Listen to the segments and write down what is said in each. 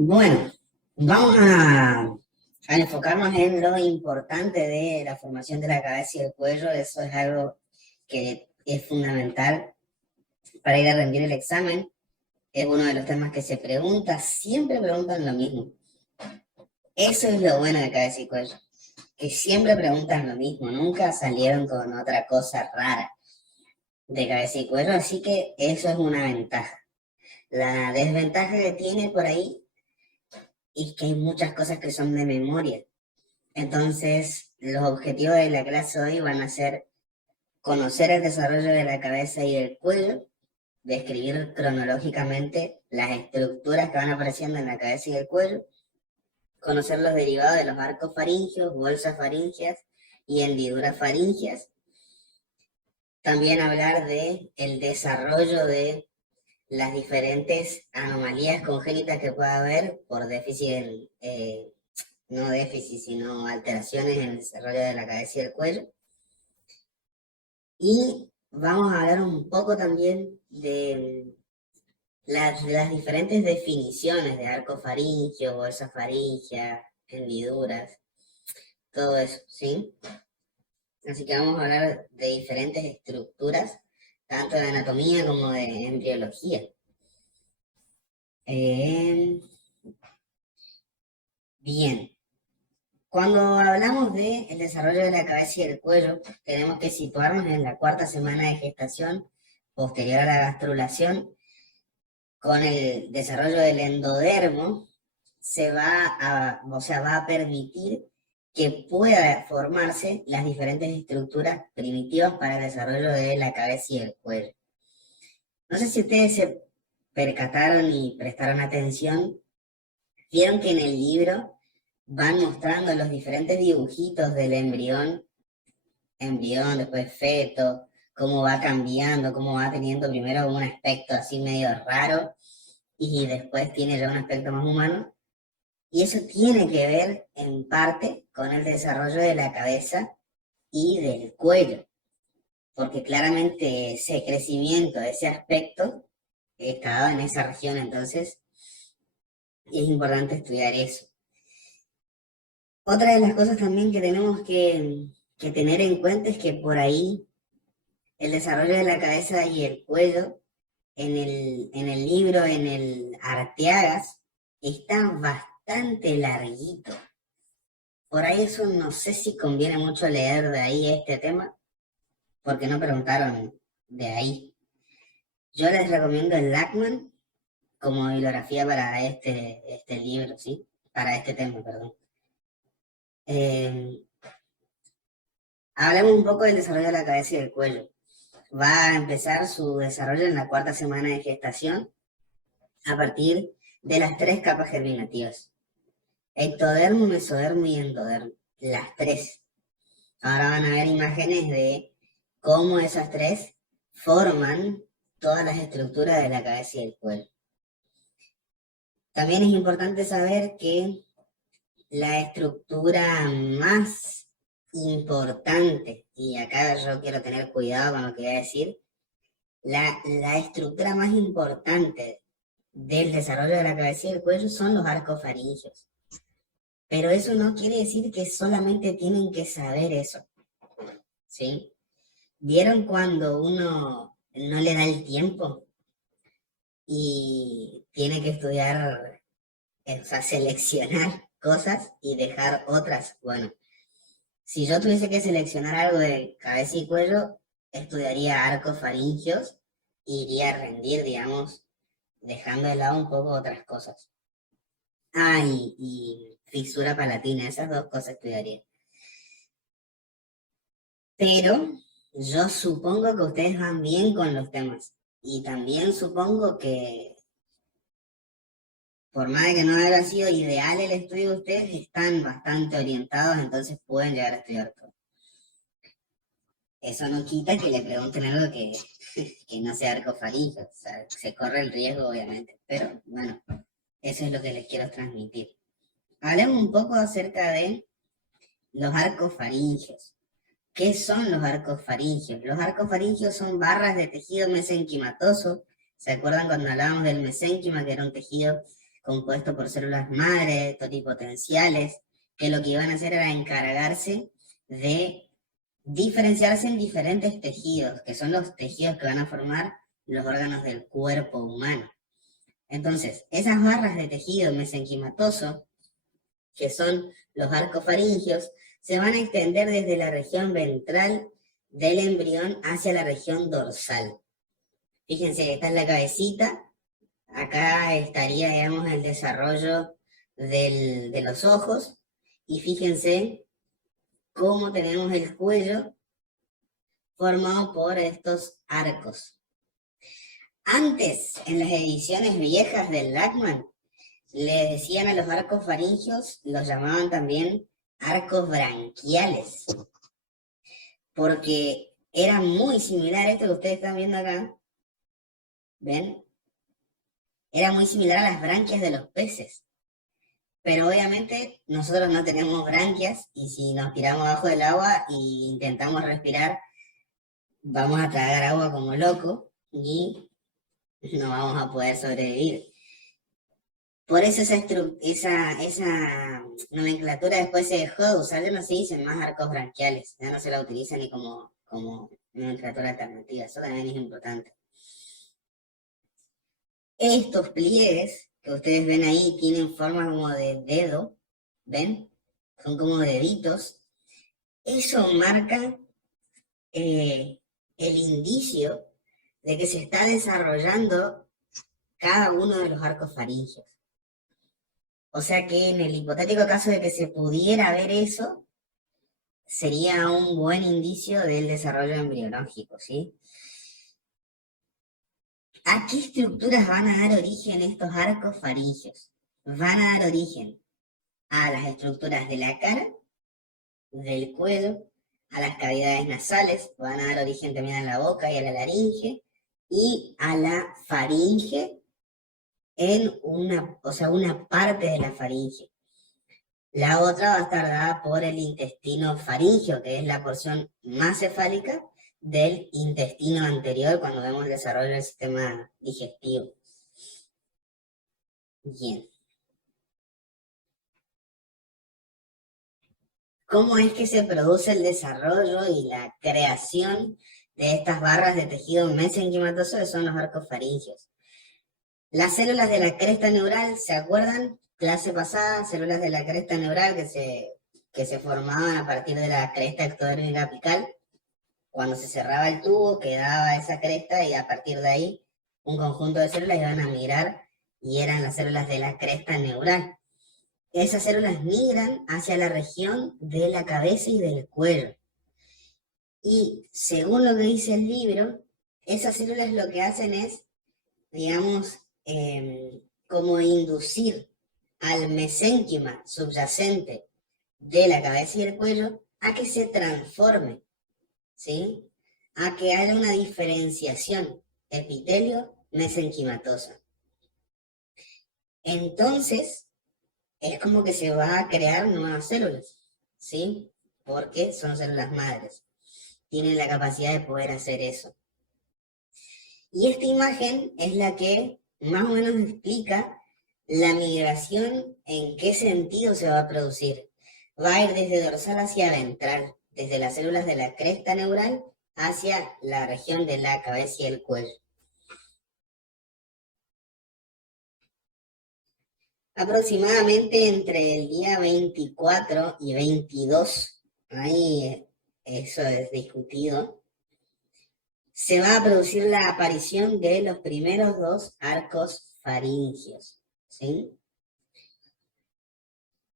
Bueno, vamos a enfocarnos en lo importante de la formación de la cabeza y el cuello. Eso es algo que es fundamental para ir a rendir el examen. Es uno de los temas que se pregunta, siempre preguntan lo mismo. Eso es lo bueno de cabeza y cuello, que siempre preguntan lo mismo, nunca salieron con otra cosa rara de cabeza y cuello, así que eso es una ventaja. La desventaja que tiene por ahí es que hay muchas cosas que son de memoria. Entonces, los objetivos de la clase hoy van a ser conocer el desarrollo de la cabeza y el cuello, describir cronológicamente las estructuras que van apareciendo en la cabeza y el cuello, conocer los derivados de los arcos faringeos, bolsas faríngeas y hendiduras faríngeas. También hablar de el desarrollo de las diferentes anomalías congénitas que pueda haber por déficit, no déficit, sino alteraciones en el desarrollo de la cabeza y el cuello. Y vamos a hablar un poco también de las diferentes definiciones de arco faríngeo, bolsa faríngea, hendiduras, todo eso, ¿sí? Así que vamos a hablar de diferentes estructuras, tanto de anatomía como de embriología. Bien. Cuando hablamos del desarrollo de la cabeza y el cuello, tenemos que situarnos en la cuarta semana de gestación, posterior a la gastrulación. Con el desarrollo del endodermo, va a permitir que pueda formarse las diferentes estructuras primitivas para el desarrollo de la cabeza y el cuello. No sé si ustedes se percataron y prestaron atención, vieron que en el libro van mostrando los diferentes dibujitos del embrión, después feto, cómo va cambiando, cómo va teniendo primero un aspecto así medio raro y después tiene ya un aspecto más humano. Y eso tiene que ver en parte con el desarrollo de la cabeza y del cuello, porque claramente ese crecimiento, ese aspecto está dado en esa región, entonces es importante estudiar eso. Otra de las cosas también que tenemos que tener en cuenta es que por ahí el desarrollo de la cabeza y el cuello en el libro, en el Arteagas, está bastante larguito. Por ahí eso no sé si conviene mucho leer de ahí este tema, porque no preguntaron de ahí. Yo les recomiendo el Lachman como bibliografía para este libro, ¿sí? Para este tema, perdón. Hablemos un poco del desarrollo de la cabeza y del cuello. Va a empezar su desarrollo en la cuarta semana de gestación a partir de las 3 capas germinativas. Ectodermo, mesodermo y endodermo. Las 3. Ahora van a ver imágenes de cómo esas 3 forman todas las estructuras de la cabeza y el cuello. También es importante saber que la estructura más importante, y acá yo quiero tener cuidado con lo que voy a decir, la estructura más importante del desarrollo de la cabeza y el cuello son los arcos faríngeos. Pero eso no quiere decir que solamente tienen que saber eso, ¿sí? ¿Vieron cuando uno no le da el tiempo y tiene que estudiar, o sea, seleccionar cosas y dejar otras? Bueno, si yo tuviese que seleccionar algo de cabeza y cuello, estudiaría arcos faringeos e iría a rendir, digamos, dejando de lado un poco otras cosas. Ah, y fisura palatina, esas 2 cosas estudiaría. Pero yo supongo que ustedes van bien con los temas. Y también supongo que, por más de que no haya sido ideal el estudio de ustedes, están bastante orientados, entonces pueden llegar a estudiar todo. Eso no quita que le pregunten algo que no sea arcofaringeo. O sea, se corre el riesgo, obviamente. Pero bueno, eso es lo que les quiero transmitir. Hablemos un poco acerca de los arcos faringeos. ¿Qué son los arcos faringeos? Los arcos faringeos son barras de tejido mesenquimatoso. ¿Se acuerdan cuando hablábamos del mesénquima, que era un tejido compuesto por células madre, totipotenciales, que lo que iban a hacer era encargarse de diferenciarse en diferentes tejidos, que son los tejidos que van a formar los órganos del cuerpo humano. Entonces, esas barras de tejido mesenquimatoso, que son los arcos faringios, se van a extender desde la región ventral del embrión hacia la región dorsal. Fíjense, esta es la cabecita, acá estaría, digamos, el desarrollo de los ojos, y fíjense cómo tenemos el cuello formado por estos arcos. Antes, en las ediciones viejas del Lachmann, le decían a los arcos faringios, los llamaban también arcos branquiales, porque era muy similar a esto que ustedes están viendo acá, ¿ven? Era muy similar a las branquias de los peces, pero obviamente nosotros no tenemos branquias, y si nos tiramos abajo del agua e intentamos respirar, vamos a tragar agua como loco y no vamos a poder sobrevivir. Por eso esa nomenclatura después se dejó de usar, ya no se dicen más arcos branquiales, ya no se la utiliza ni como nomenclatura alternativa, eso también es importante. Estos pliegues que ustedes ven ahí tienen forma como de dedo, ¿ven? Son como deditos. Eso marca el indicio de que se está desarrollando cada uno de los arcos faringios. O sea que en el hipotético caso de que se pudiera ver eso, sería un buen indicio del desarrollo embriológico, ¿sí? ¿A qué estructuras van a dar origen estos arcos faringios? Van a dar origen a las estructuras de la cara, del cuello, a las cavidades nasales, van a dar origen también a la boca y a la laringe, y a la faringe en una parte de la faringe. La otra va a estar dada por el intestino faríngeo, que es la porción más cefálica del intestino anterior cuando vemos el desarrollo del sistema digestivo. Bien. ¿Cómo es que se produce el desarrollo y la creación de estas barras de tejido mesenquimatoso que son los arcos faringios? Las células de la cresta neural, ¿se acuerdan? Clase pasada, células de la cresta neural que se formaban a partir de la cresta ectodérmica apical. Cuando se cerraba el tubo, quedaba esa cresta y a partir de ahí un conjunto de células iban a migrar y eran las células de la cresta neural. Esas células migran hacia la región de la cabeza y del cuello. Y según lo que dice el libro, esas células lo que hacen es, digamos, como inducir al mesénquima subyacente de la cabeza y el cuello a que se transforme, ¿sí? A que haya una diferenciación epitelio-mesenquimatosa. Entonces, es como que se va a crear nuevas células, ¿sí? Porque son células madres. Tienen la capacidad de poder hacer eso. Y esta imagen es la que más o menos explica la migración, en qué sentido se va a producir. Va a ir desde dorsal hacia ventral, desde las células de la cresta neural hacia la región de la cabeza y el cuello. Aproximadamente entre el día 24 y 22, ahí eso es discutido, se va a producir la aparición de los primeros dos arcos faringios, ¿sí?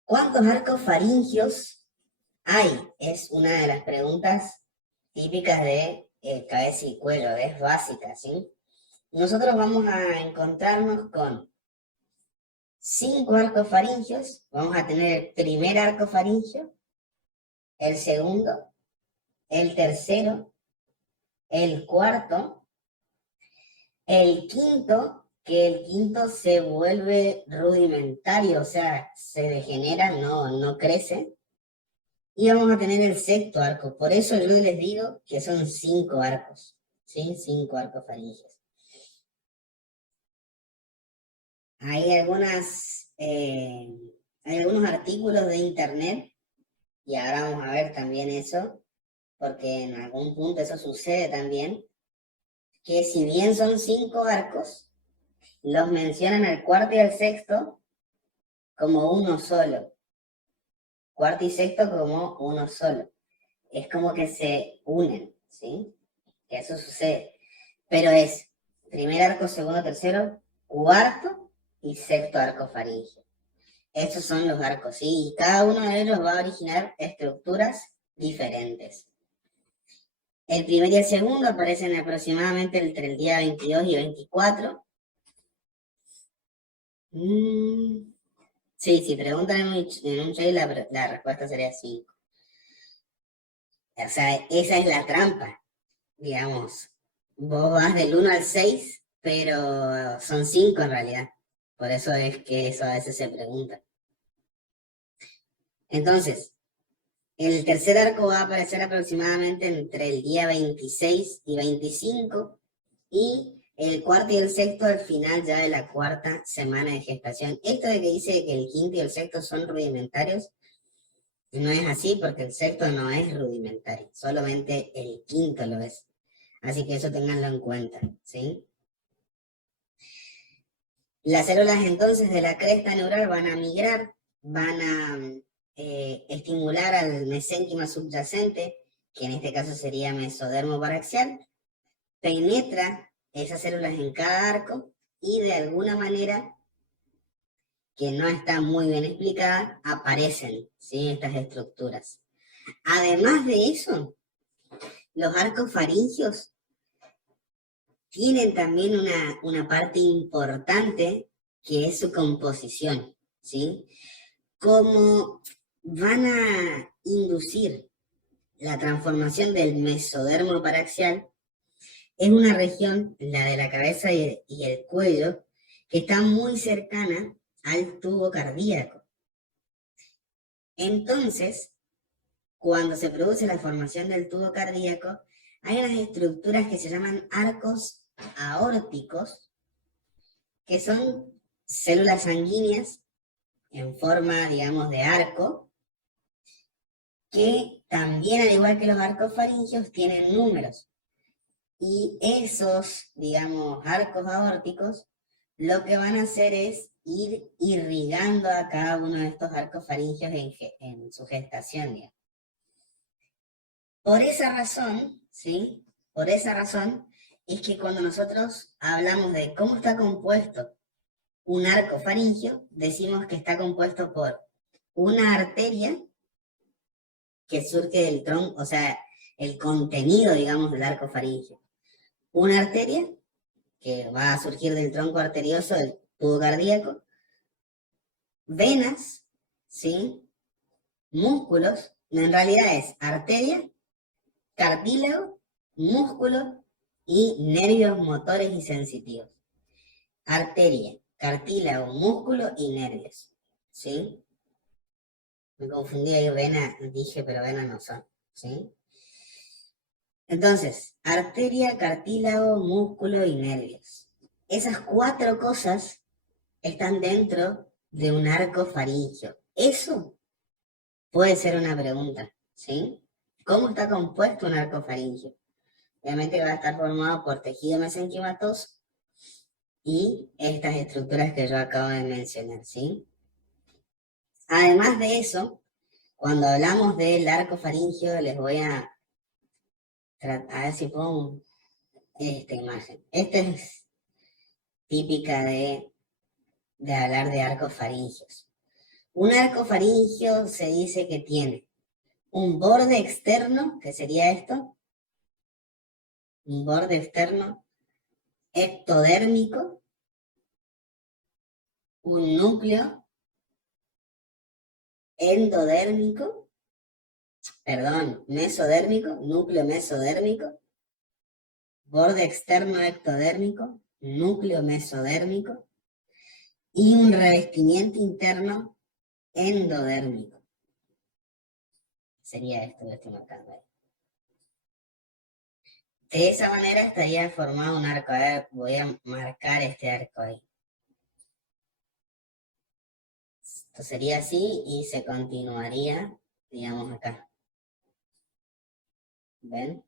¿Cuántos arcos faringios hay? Es una de las preguntas típicas de cabeza y cuello, es básica, ¿sí? Nosotros vamos a encontrarnos con 5 arcos faringios. Vamos a tener el primer arco faringio, el segundo, el tercero, el cuarto, el quinto, que el quinto se vuelve rudimentario, o sea, se degenera, no crece. Y vamos a tener el sexto arco. Por eso yo les digo que son 5 arcos, ¿sí? 5 arcos faringios. Hay hay algunos artículos de internet, y ahora vamos a ver también eso, porque en algún punto eso sucede también, que si bien son 5 arcos, los mencionan al cuarto y al sexto como uno solo. Cuarto y sexto como uno solo. Es como que se unen, ¿sí? Que eso sucede. Pero es primer arco, segundo, tercero, cuarto y sexto arco faríngeo. Estos son los arcos, ¿sí? Y cada uno de ellos va a originar estructuras diferentes. El primer y el segundo aparecen aproximadamente entre el día 22 y 24. Sí, si preguntan en un chat, la respuesta sería 5. O sea, esa es la trampa, digamos. Vos vas del 1 al 6, pero son 5 en realidad. Por eso es que eso a veces se pregunta. Entonces, el tercer arco va a aparecer aproximadamente entre el día 26 y 25, y el cuarto y el sexto al final ya de la cuarta semana de gestación. Esto de que dice que el quinto y el sexto son rudimentarios, no es así, porque el sexto no es rudimentario, solamente el quinto lo es. Así que eso tenganlo en cuenta, ¿sí? Las células entonces de la cresta neural van a migrar, van a estimular al mesénquima subyacente, que en este caso sería mesodermo paraxial, penetra esas células en cada arco y de alguna manera, que no está muy bien explicada, aparecen, ¿sí?, estas estructuras. Además de eso, los arcos faringios tienen también una parte importante, que es su composición, ¿sí? Como van a inducir la transformación del mesodermo paraxial, es una región, la de la cabeza y el cuello, que está muy cercana al tubo cardíaco. Entonces, cuando se produce la formación del tubo cardíaco, hay unas estructuras que se llaman arcos aórticos, que son células sanguíneas en forma, digamos, de arco, que también, al igual que los arcos faringios, tienen números. Y esos, digamos, arcos aórticos, lo que van a hacer es ir irrigando a cada uno de estos arcos faringios en su gestación, digamos. Por esa razón, ¿sí? Por esa razón es que cuando nosotros hablamos de cómo está compuesto un arco faringio, decimos que está compuesto por una arteria que surge del tronco, o sea, el contenido, digamos, del arco faringio. Una arteria que va a surgir del tronco arterioso del tubo cardíaco, venas, ¿sí? Músculos, en realidad es arteria, cartílago, músculo y nervios motores y sensitivos. Arteria, cartílago, músculo y nervios, ¿sí? Me confundí ahí, vena, dije, pero venas no son, ¿sí? Entonces, arteria, cartílago, músculo y nervios. Esas 4 cosas están dentro de un arco faríngeo. Eso puede ser una pregunta, ¿sí? ¿Cómo está compuesto un arco faríngeo? Obviamente va a estar formado por tejido mesenquimatoso y estas estructuras que yo acabo de mencionar, ¿sí? Además de eso, cuando hablamos del arco faríngeo, les voy a ver si pongo esta imagen. Esta es típica de hablar de arcos faringios. Un arco faríngeo se dice que tiene un borde externo, que sería esto, un borde externo ectodérmico, un núcleo endodérmico, mesodérmico, núcleo mesodérmico, borde externo ectodérmico, núcleo mesodérmico y un revestimiento interno endodérmico. Sería esto que estoy marcando ahí. De esa manera estaría formado un arco. A ver, voy a marcar este arco ahí. Esto sería así y se continuaría, digamos, acá. ¿Ven?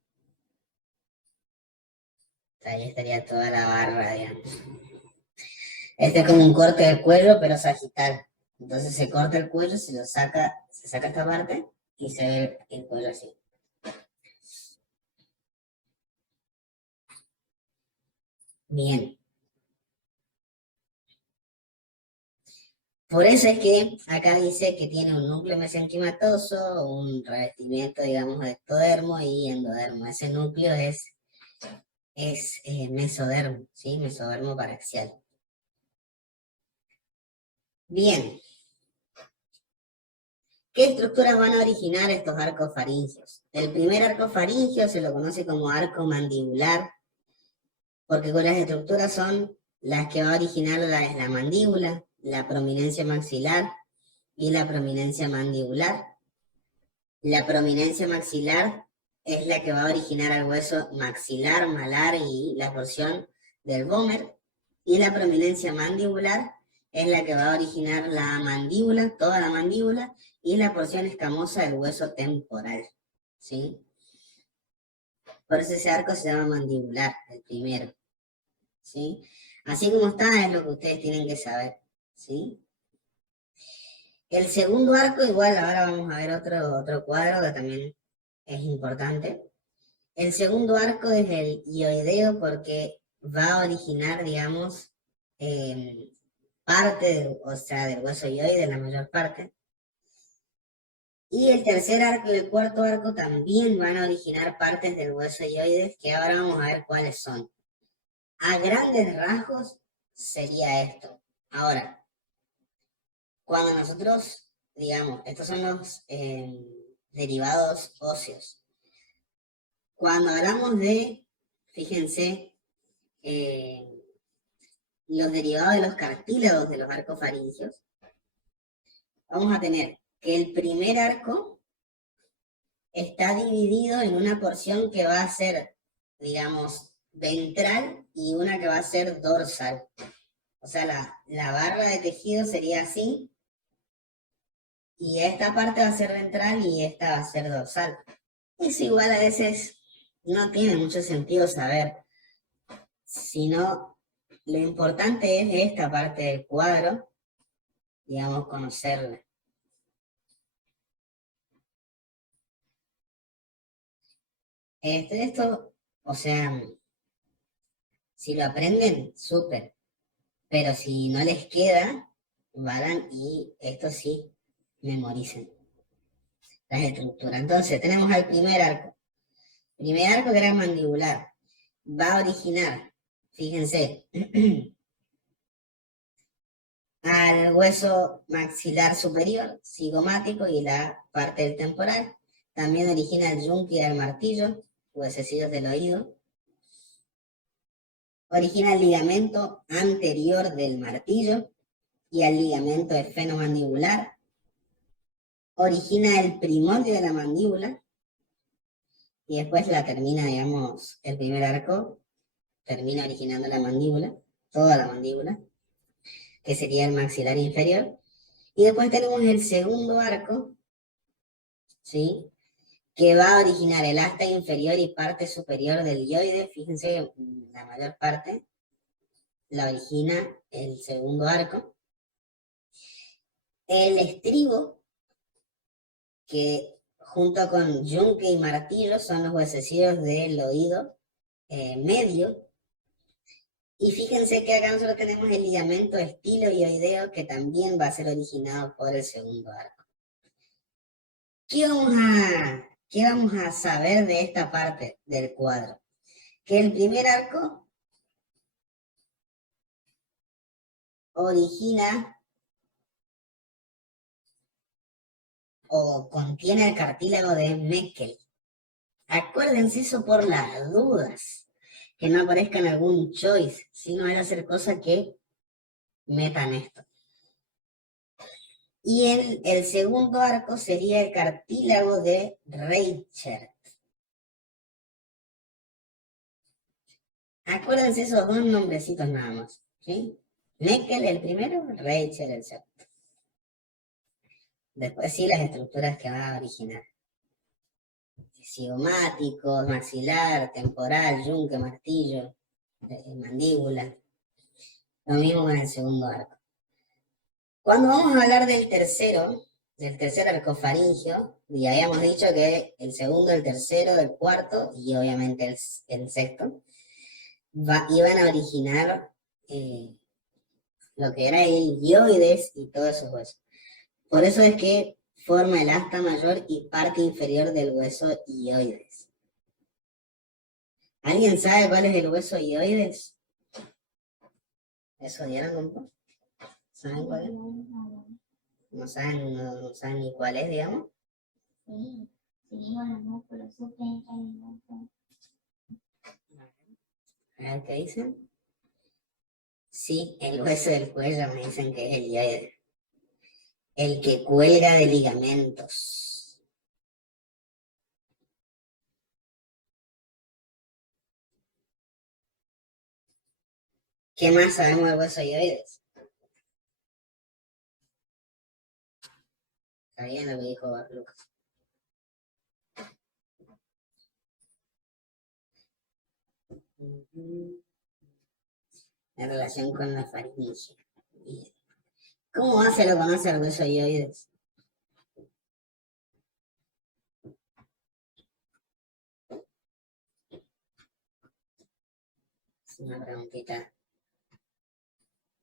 Ahí estaría toda la barra, digamos. Este es como un corte del cuello, pero sagital. Entonces se corta el cuello, se saca esta parte y se ve el cuello así. Bien. Por eso es que acá dice que tiene un núcleo mesenquimatoso, un revestimiento, digamos, de ectodermo y endodermo. Ese núcleo es mesodermo, ¿sí? Mesodermo paraxial. Bien. ¿Qué estructuras van a originar estos arcos faringios? El primer arco faringio se lo conoce como arco mandibular, porque con las estructuras son las que va a originar la mandíbula, la prominencia maxilar y la prominencia mandibular. La prominencia maxilar es la que va a originar el hueso maxilar, malar y la porción del vómer. Y la prominencia mandibular es la que va a originar la mandíbula, toda la mandíbula, y la porción escamosa del hueso temporal. ¿Sí? Por eso ese arco se llama mandibular, el primero. ¿Sí? Así como está, es lo que ustedes tienen que saber. ¿Sí? El segundo arco, igual, ahora vamos a ver otro cuadro que también es importante. El segundo arco es el hioideo porque va a originar, digamos, parte, o sea, del hueso hioide, la mayor parte. Y el tercer arco y el cuarto arco también van a originar partes del hueso hioide, que ahora vamos a ver cuáles son. A grandes rasgos sería esto. Ahora, cuando nosotros, digamos, estos son los derivados óseos. Cuando hablamos de, fíjense, los derivados de los cartílagos de los arcos faringios, vamos a tener que el primer arco está dividido en una porción que va a ser, digamos, ventral y una que va a ser dorsal. O sea, la barra de tejido sería así, y esta parte va a ser ventral y esta va a ser dorsal. Eso igual a veces no tiene mucho sentido saber, sino lo importante es esta parte del cuadro, digamos, conocerla. Esto, o sea, si lo aprenden, súper, pero si no les queda, vayan y esto sí, memoricen las estructuras. Entonces, tenemos al primer arco. Primer arco que era mandibular. Va a originar, fíjense, al hueso maxilar superior, cigomático y la parte del temporal. También origina el yunque del martillo, huesecillos del oído. Origina el ligamento anterior del martillo y el ligamento esfenomandibular. Origina el primodio de la mandíbula y después la termina, digamos, el primer arco termina originando la mandíbula, toda la mandíbula, que sería el maxilar inferior. Y después tenemos el segundo arco, ¿sí? Que va a originar el asta inferior y parte superior del hioide. Fíjense, la mayor parte la origina el segundo arco. El estribo, que junto con yunque y martillo son los huesecillos del oído medio. Y fíjense que acá nosotros tenemos el ligamento estiloioideo que también va a ser originado por el segundo arco. ¿Qué vamos a saber de esta parte del cuadro? Que el primer arco origina o contiene el cartílago de Meckel. Acuérdense eso por las dudas, que no aparezca en algún choice, sino van a hacer cosas que metan esto. Y el segundo arco sería el cartílago de Reichert. Acuérdense esos dos nombrecitos nada más, ¿sí? Meckel el primero, Reichert el segundo. Después sí las estructuras que va a originar. Cigomáticos, maxilar, temporal, yunque, martillo, mandíbula. Lo mismo con el segundo arco. Cuando vamos a hablar del tercer arco faringio, ya habíamos dicho que el segundo, el tercero, el cuarto y obviamente el sexto iban a originar lo que era el hioides y todos esos huesos. Por eso es que forma el asta mayor y parte inferior del hueso hioides. ¿Alguien sabe cuál es el hueso hioides? ¿Eso dieron un poco? ¿Saben cuál es? ¿No saben ni cuál es, digamos? Sí, bueno, pero supe que hay un montón. A ver qué dicen. Sí, el hueso del cuello me dicen que es el hioides. El que cuelga de ligamentos. ¿Qué más sabemos del hueso hioides? Está bien lo que dijo Lucas. En relación con la faringe. Bien. ¿Cómo se lo conoce el hueso hioides? Es una preguntita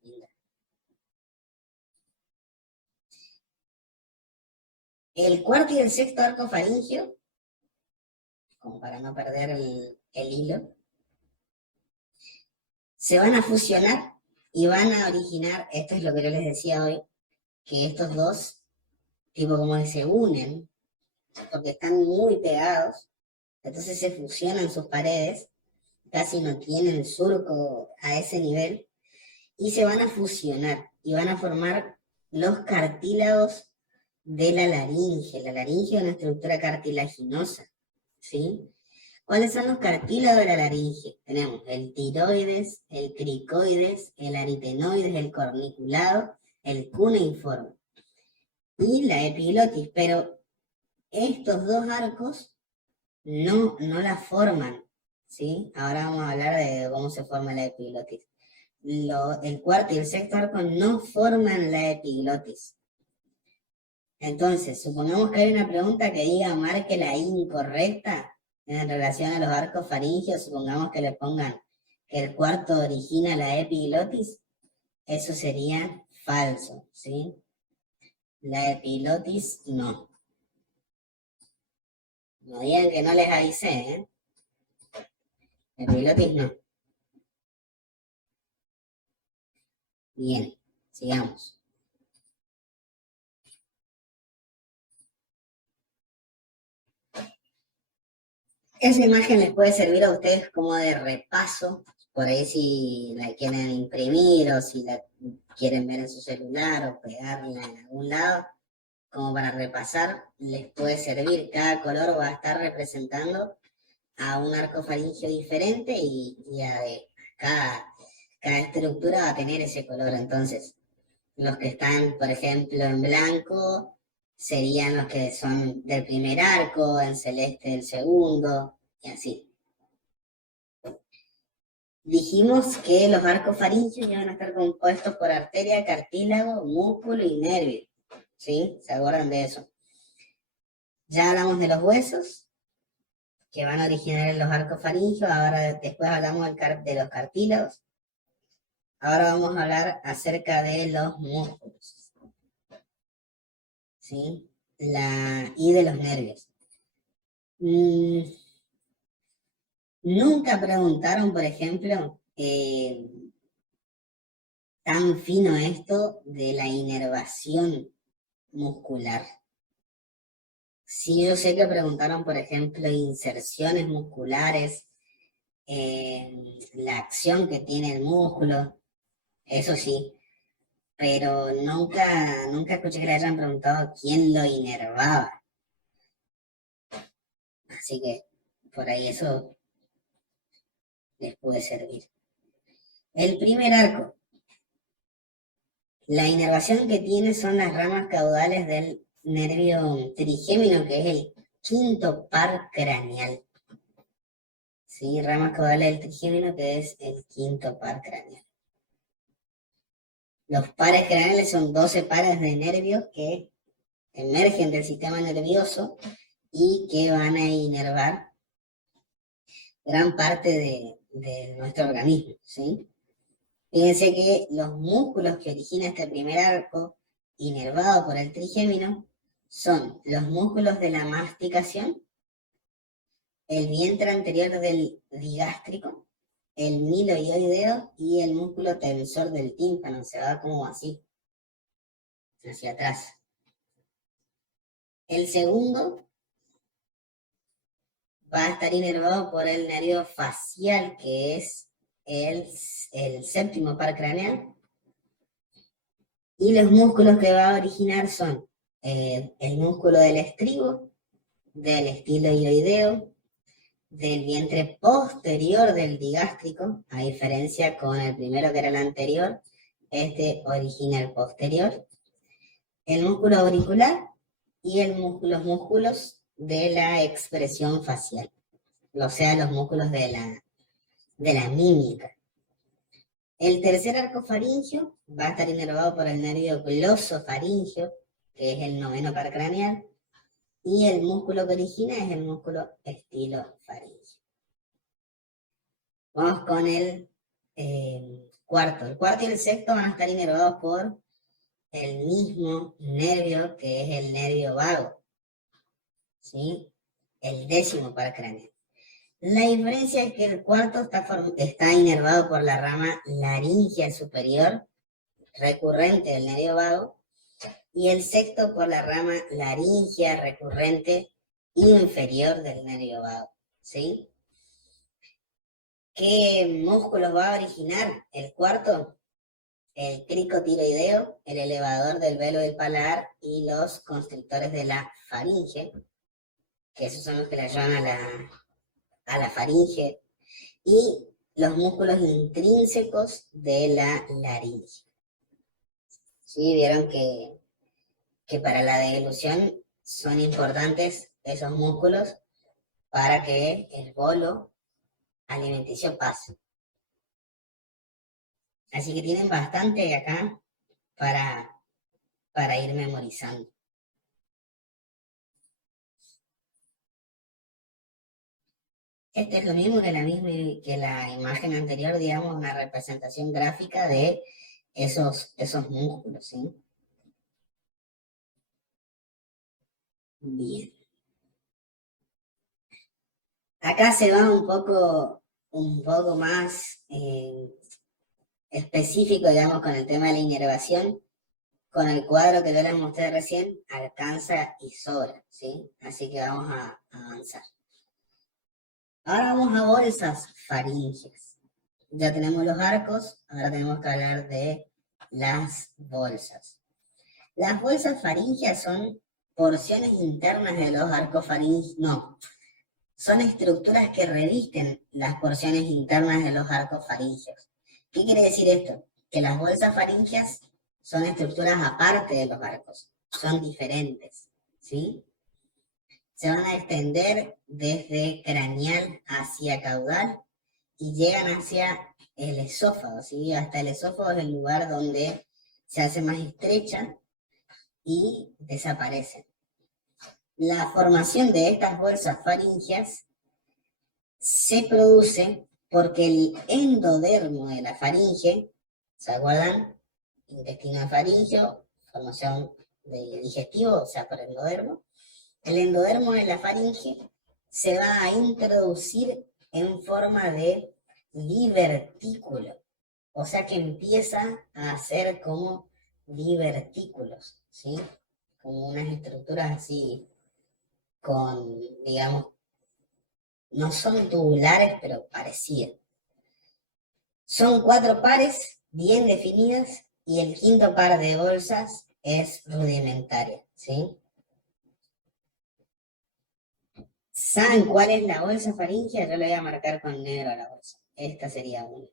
linda. El cuarto y el sexto arco faringio, como para no perder el hilo, se van a fusionar y van a originar, esto es lo que yo les decía hoy, que estos dos, tipo como que se unen, porque están muy pegados, entonces se fusionan sus paredes, casi no tienen surco a ese nivel, y se van a fusionar y van a formar los cartílagos de la laringe. La laringe es una estructura cartilaginosa, ¿sí? ¿Cuáles son los cartílagos de la laringe? Tenemos el tiroides, el cricoides, el aritenoides, el corniculado, el cuneiforme y la epiglotis, pero estos dos arcos no la forman, ¿sí? Ahora vamos a hablar de cómo se forma la epiglotis. El cuarto y el sexto arco no forman la epiglotis. Entonces, supongamos que hay una pregunta que diga marque la incorrecta en relación a los arcos faringios, supongamos que le pongan que el cuarto origina la epiglotis, eso sería falso, ¿sí? La epiglotis no. No digan que no les avisé, ¿eh? Epiglotis no. Bien, sigamos. Esa imagen les puede servir a ustedes como de repaso, por ahí si la quieren imprimir o si la quieren ver en su celular o pegarla en algún lado, como para repasar, les puede servir. Cada color va a estar representando a un arco faringio diferente y cada estructura va a tener ese color. Entonces, los que están, por ejemplo, en blanco serían los que son del primer arco, en celeste del segundo, y así. Dijimos que los arcos faringios iban a estar compuestos por arteria, cartílago, músculo y nervio. ¿Sí? ¿Se acuerdan de eso? Ya hablamos de los huesos, que van a originar en los arcos faringios. Ahora después hablamos de los cartílagos. Ahora vamos a hablar acerca de los músculos. ¿Sí? Y de los nervios. Nunca preguntaron, por ejemplo, tan fino esto de la inervación muscular. Sí, yo sé que preguntaron, por ejemplo, inserciones musculares, la acción que tiene el músculo, eso sí, pero nunca escuché que le hayan preguntado quién lo inervaba. Así que por ahí eso les puede servir. El primer arco. La inervación que tiene son las ramas caudales del nervio trigémino, que es el quinto par craneal. ¿Sí? Rama caudal del trigémino, que es el quinto par craneal. Los pares craneales son 12 pares de nervios que emergen del sistema nervioso y que van a inervar gran parte de nuestro organismo, ¿sí? Fíjense que los músculos que origina este primer arco inervado por el trigémino son los músculos de la masticación, el vientre anterior del digástrico, el miloioideo y el músculo tensor del tímpano. Se va como así, hacia atrás. El segundo va a estar inervado por el nervio facial, que es el séptimo par craneal. Y los músculos que va a originar son el músculo del estribo, del estiloideo, del vientre posterior del digástrico, a diferencia con el primero que era el anterior, este origina el posterior, el músculo auricular y los músculos de la expresión facial, o sea, los músculos de la mímica. El tercer arco faríngeo va a estar inervado por el nervio glosofaríngeo, que es el noveno par craneal, y el músculo que origina es el músculo estilofaríngeo. Vamos con el cuarto. El cuarto y el sexto van a estar inervados por el mismo nervio, que es el nervio vago, ¿sí? El décimo par craneal. La diferencia es que el cuarto está inervado por la rama laringea superior, recurrente del nervio vago, y el sexto por la rama laringea recurrente inferior del nervio vago, ¿sí? ¿Qué músculos va a originar el cuarto? El cricotiroideo, el elevador del velo del paladar y los constrictores de la faringe, que esos son los que le ayudan a la faringe, y los músculos intrínsecos de la laringe. ¿Sí? Vieron que para la deglución son importantes esos músculos para que el bolo alimenticio pase. Así que tienen bastante acá para ir memorizando. Este es lo mismo que la imagen anterior, digamos, una representación gráfica de esos músculos, ¿sí? Bien. Acá se va un poco más específico, digamos, con el tema de la inervación. Con el cuadro que yo les mostré recién, alcanza y sobra, ¿sí? Así que vamos a avanzar. Ahora vamos a bolsas faríngeas. Ya tenemos los arcos, ahora tenemos que hablar de las bolsas. Las bolsas faríngeas son porciones internas de los arcos faríngeos, no, son estructuras que revisten las porciones internas de los arcos faríngeos. ¿Qué quiere decir esto? Que las bolsas faríngeas son estructuras aparte de los arcos, son diferentes, ¿sí? Se van a extender desde craneal hacia caudal y llegan hacia el esófago, ¿sí? Hasta el esófago es el lugar donde se hace más estrecha y desaparecen. La formación de estas bolsas faríngeas se produce porque el endodermo de la faringe, ¿se acuerdan? Intestino faríngeo, formación de digestivo, o sea, por endodermo. El endodermo de la faringe se va a introducir en forma de divertículo, o sea que empieza a hacer como divertículos, ¿sí? Como unas estructuras así con, digamos, no son tubulares, pero parecidas. Son 4 pares bien definidas y el quinto par de bolsas es rudimentaria, ¿sí? ¿Saben cuál es la bolsa faríngea? Yo le voy a marcar con negro a la bolsa. Esta sería una.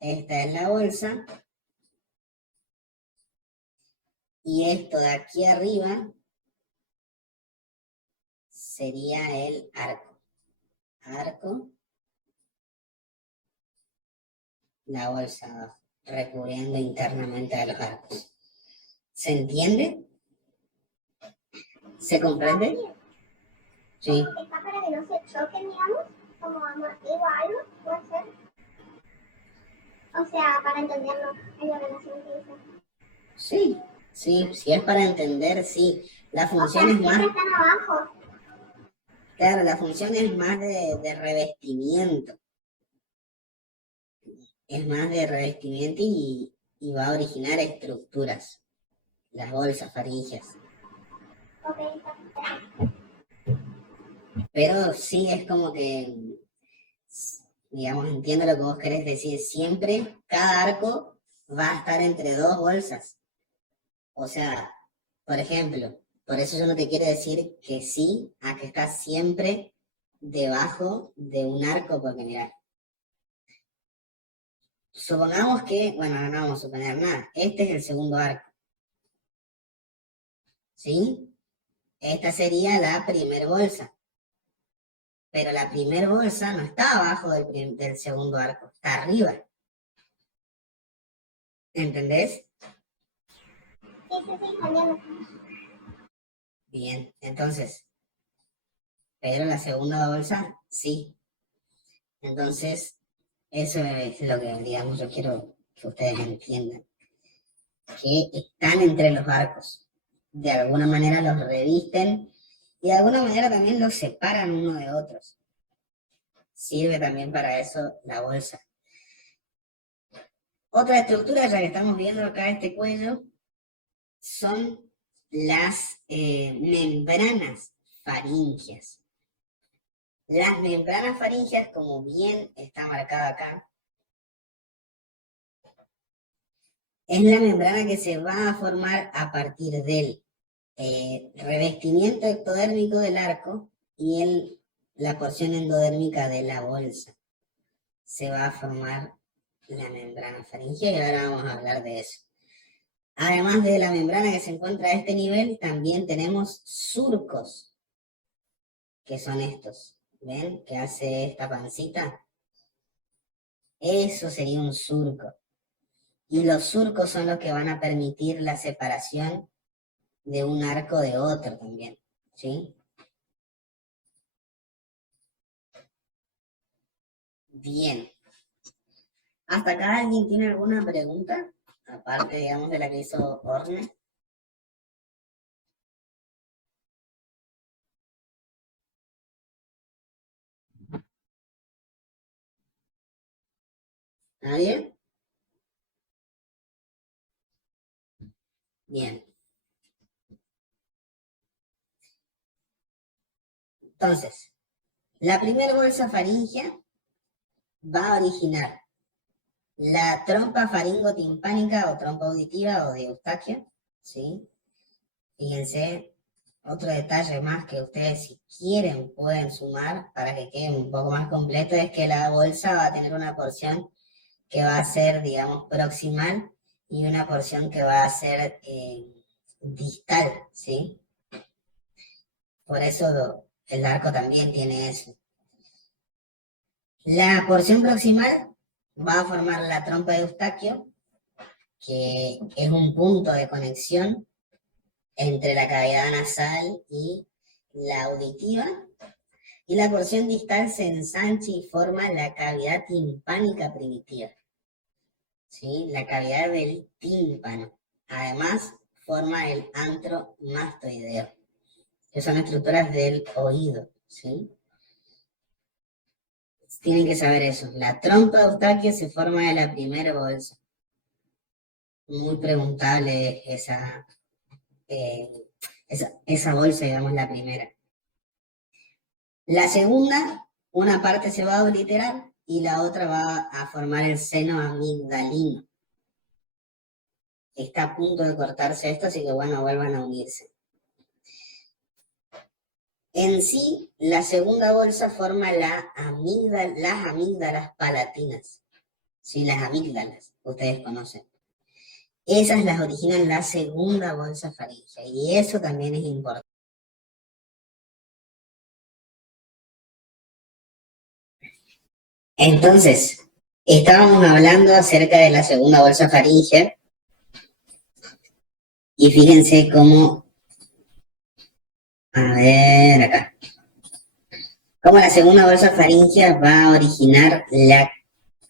Esta es la bolsa. Y esto de aquí arriba sería el arco. Arco, la bolsa abajo, recubriendo internamente a los arcos. ¿Se entiende? ¿Se comprende? Sí. Está para que no se choquen, digamos, como amortigua algo, puede ser. O sea, para entenderlo en la relación que dice. Sí, sí, si es para entender, sí. La función es más, Siempre están abajo. claro, la función es más de revestimiento. Es más de revestimiento y va a originar estructuras. Las bolsas, faringias. Ok, está. Pero sí es como que, digamos, entiendo lo que vos querés decir. Siempre, cada arco va a estar entre dos bolsas. O sea, por ejemplo, por eso yo no te quiero decir que sí a que está siempre debajo de un arco, porque mira, supongamos que, bueno, no vamos a suponer nada, este es el segundo arco, ¿sí? Esta sería la primer bolsa, pero la primer bolsa no está abajo del segundo arco, está arriba. ¿Entendés? Sí, entiendo. Bien, entonces, pero la segunda bolsa, sí. Entonces, eso es lo que, digamos, yo quiero que ustedes entiendan. Que están entre los arcos. De alguna manera los revisten y de alguna manera también los separan uno de otros. Sirve también para eso la bolsa. Otra estructura, ya que estamos viendo acá este cuello, son las membranas faringias. Las membranas faringias, como bien está marcado acá, es la membrana que se va a formar a partir del revestimiento ectodérmico del arco y la porción endodérmica de la bolsa. Se va a formar la membrana faringea y ahora vamos a hablar de eso. Además de la membrana que se encuentra a este nivel, también tenemos surcos, que son estos. ¿Ven? Que hace esta pancita. Eso sería un surco. Y los surcos son los que van a permitir la separación de un arco de otro también. ¿Sí? Bien. ¿Hasta acá alguien tiene alguna pregunta? Aparte, digamos, de la que hizo Orne. ¿Nadie? Bien. Entonces, la primera bolsa faríngea va a originar la trompa faringotimpánica o trompa auditiva o de Eustaquio, ¿sí? Fíjense, otro detalle más que ustedes si quieren pueden sumar para que quede un poco más completo es que la bolsa va a tener una porción que va a ser, digamos, proximal y una porción que va a ser distal, ¿sí? Por eso el arco también tiene eso. La porción proximal va a formar la trompa de Eustaquio, que es un punto de conexión entre la cavidad nasal y la auditiva, y la porción distal se ensancha y forma la cavidad timpánica primitiva, ¿sí? La cavidad del tímpano. Además, forma el antro mastoideo, que son estructuras del oído, ¿sí? Tienen que saber eso. La trompa de Eustaquio se forma de la primera bolsa. Muy preguntable esa bolsa, digamos, la primera. La segunda, una parte se va a obliterar y la otra va a formar el seno amigdalino. Está a punto de cortarse esto, así que bueno, vuelvan a unirse. En sí, la segunda bolsa forma las amígdalas palatinas. Sí, las amígdalas, ustedes conocen. esas las originan la segunda bolsa faríngea, y eso también es importante. Entonces, estábamos hablando acerca de la segunda bolsa faríngea, y fíjense cómo, a ver acá, cómo la segunda bolsa faríngea va a originar la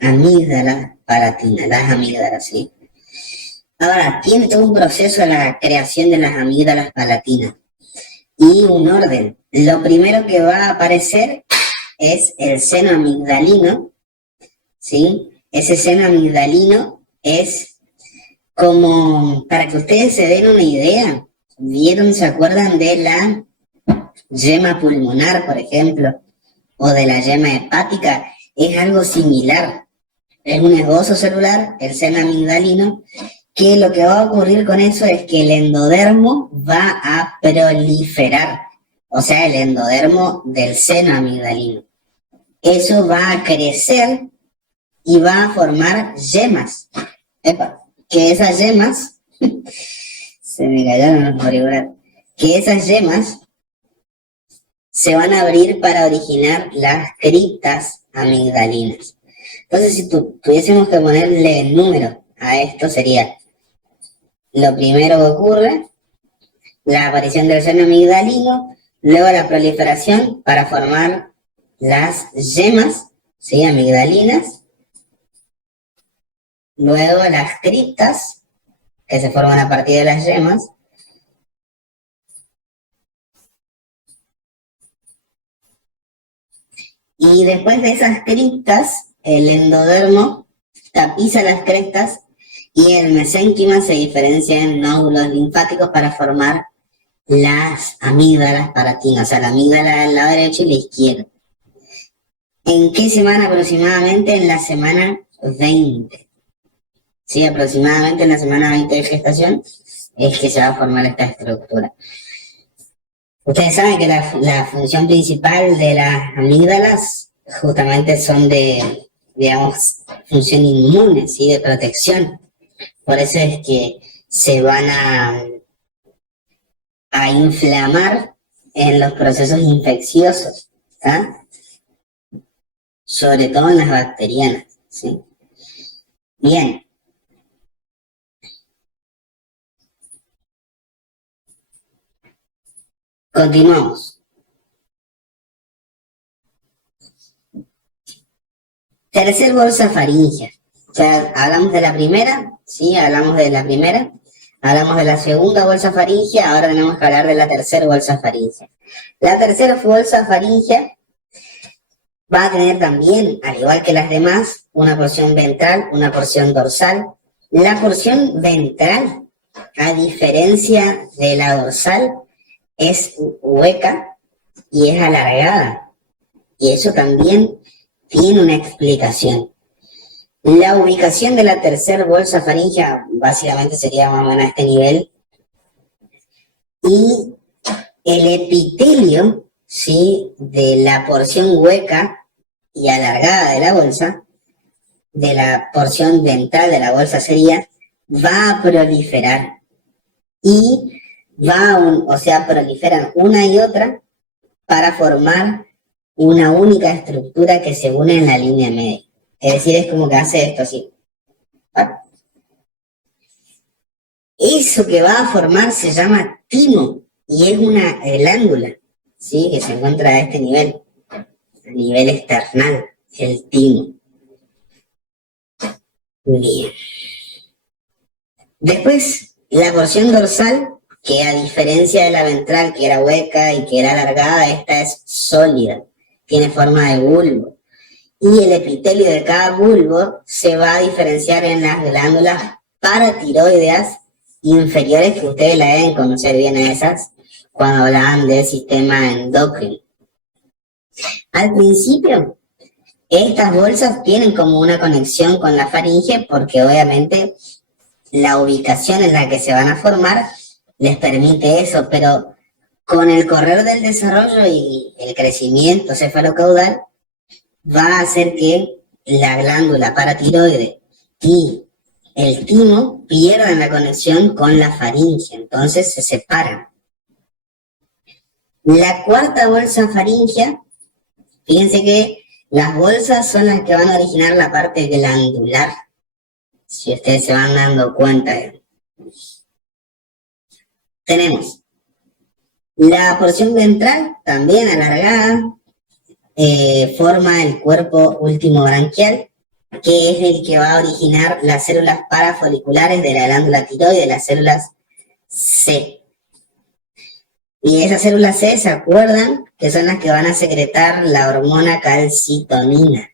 amígdala palatina, las amígdalas, ¿sí? Ahora, tiene todo un proceso la creación de las amígdalas palatinas y un orden. Lo primero que va a aparecer es el seno amigdalino, ¿sí? Ese seno amigdalino es como, para que ustedes se den una idea, se acuerdan de la yema pulmonar, por ejemplo, o de la yema hepática? Es algo similar. Es un esbozo celular, el seno amigdalino, que lo que va a ocurrir con eso es que el endodermo va a proliferar, o sea, el endodermo del seno amigdalino. Eso va a crecer y va a formar yemas. Que esas yemas, se me cayeron los auriculares, que esas yemas se van a abrir para originar las criptas amigdalinas. Entonces, si tuviésemos que ponerle número a esto, sería lo primero que ocurre, la aparición del seno amigdalino, luego la proliferación para formar las yemas, ¿sí? Amigdalinas, luego las criptas, que se forman a partir de las yemas, y después de esas criptas, el endodermo tapiza las crestas y el mesénquima se diferencia en nódulos linfáticos para formar las amígdalas palatinas, o sea, la amígdala del lado derecho y la izquierda. ¿En qué semana aproximadamente? En la semana 20. Sí, aproximadamente en la semana 20 de gestación es que se va a formar esta estructura. Ustedes saben que la función principal de las amígdalas justamente son de, digamos, función inmune, ¿sí? De protección. Por eso es que se van a inflamar en los procesos infecciosos, ¿tá? Sobre todo en las bacterianas, ¿sí? Bien. Continuamos. Tercer bolsa faríngea. O sea, hablamos de la primera, ¿sí? Hablamos de la primera. Hablamos de la segunda bolsa faríngea, ahora tenemos que hablar de la tercera bolsa faríngea. La tercera bolsa faríngea va a tener también, al igual que las demás, una porción ventral, una porción dorsal. La porción ventral, a diferencia de la dorsal, es hueca y es alargada. Y eso también tiene una explicación. La ubicación de la tercera bolsa faríngea básicamente sería más o menos a este nivel. Y el epitelio, ¿sí? De la porción hueca y alargada de la bolsa, de la porción ventral de la bolsa sería, va a proliferar. Y proliferan una y otra para formar una única estructura que se une en la línea media. Es decir, es como que hace esto así. Eso que va a formar se llama timo y es una glándula, ¿sí? Que se encuentra a este nivel, a nivel external, el timo. Bien. Después, la porción dorsal, que a diferencia de la ventral, que era hueca y que era alargada, esta es sólida, tiene forma de bulbo. Y el epitelio de cada bulbo se va a diferenciar en las glándulas paratiroideas inferiores, que ustedes la deben conocer bien a esas, cuando hablaban del sistema endocrino. Al principio, estas bolsas tienen como una conexión con la faringe, porque obviamente la ubicación en la que se van a formar les permite eso, pero con el correr del desarrollo y el crecimiento cefalocaudal, va a hacer que la glándula paratiroide y el timo pierden la conexión con la faringe, entonces se separan. La cuarta bolsa faríngea, fíjense que las bolsas son las que van a originar la parte glandular, si ustedes se van dando cuenta. Tenemos la porción ventral, también alargada, forma el cuerpo último branquial, que es el que va a originar las células parafoliculares de la glándula tiroides, las células C. Y esas células C, ¿se acuerdan? Que son las que van a secretar la hormona calcitonina.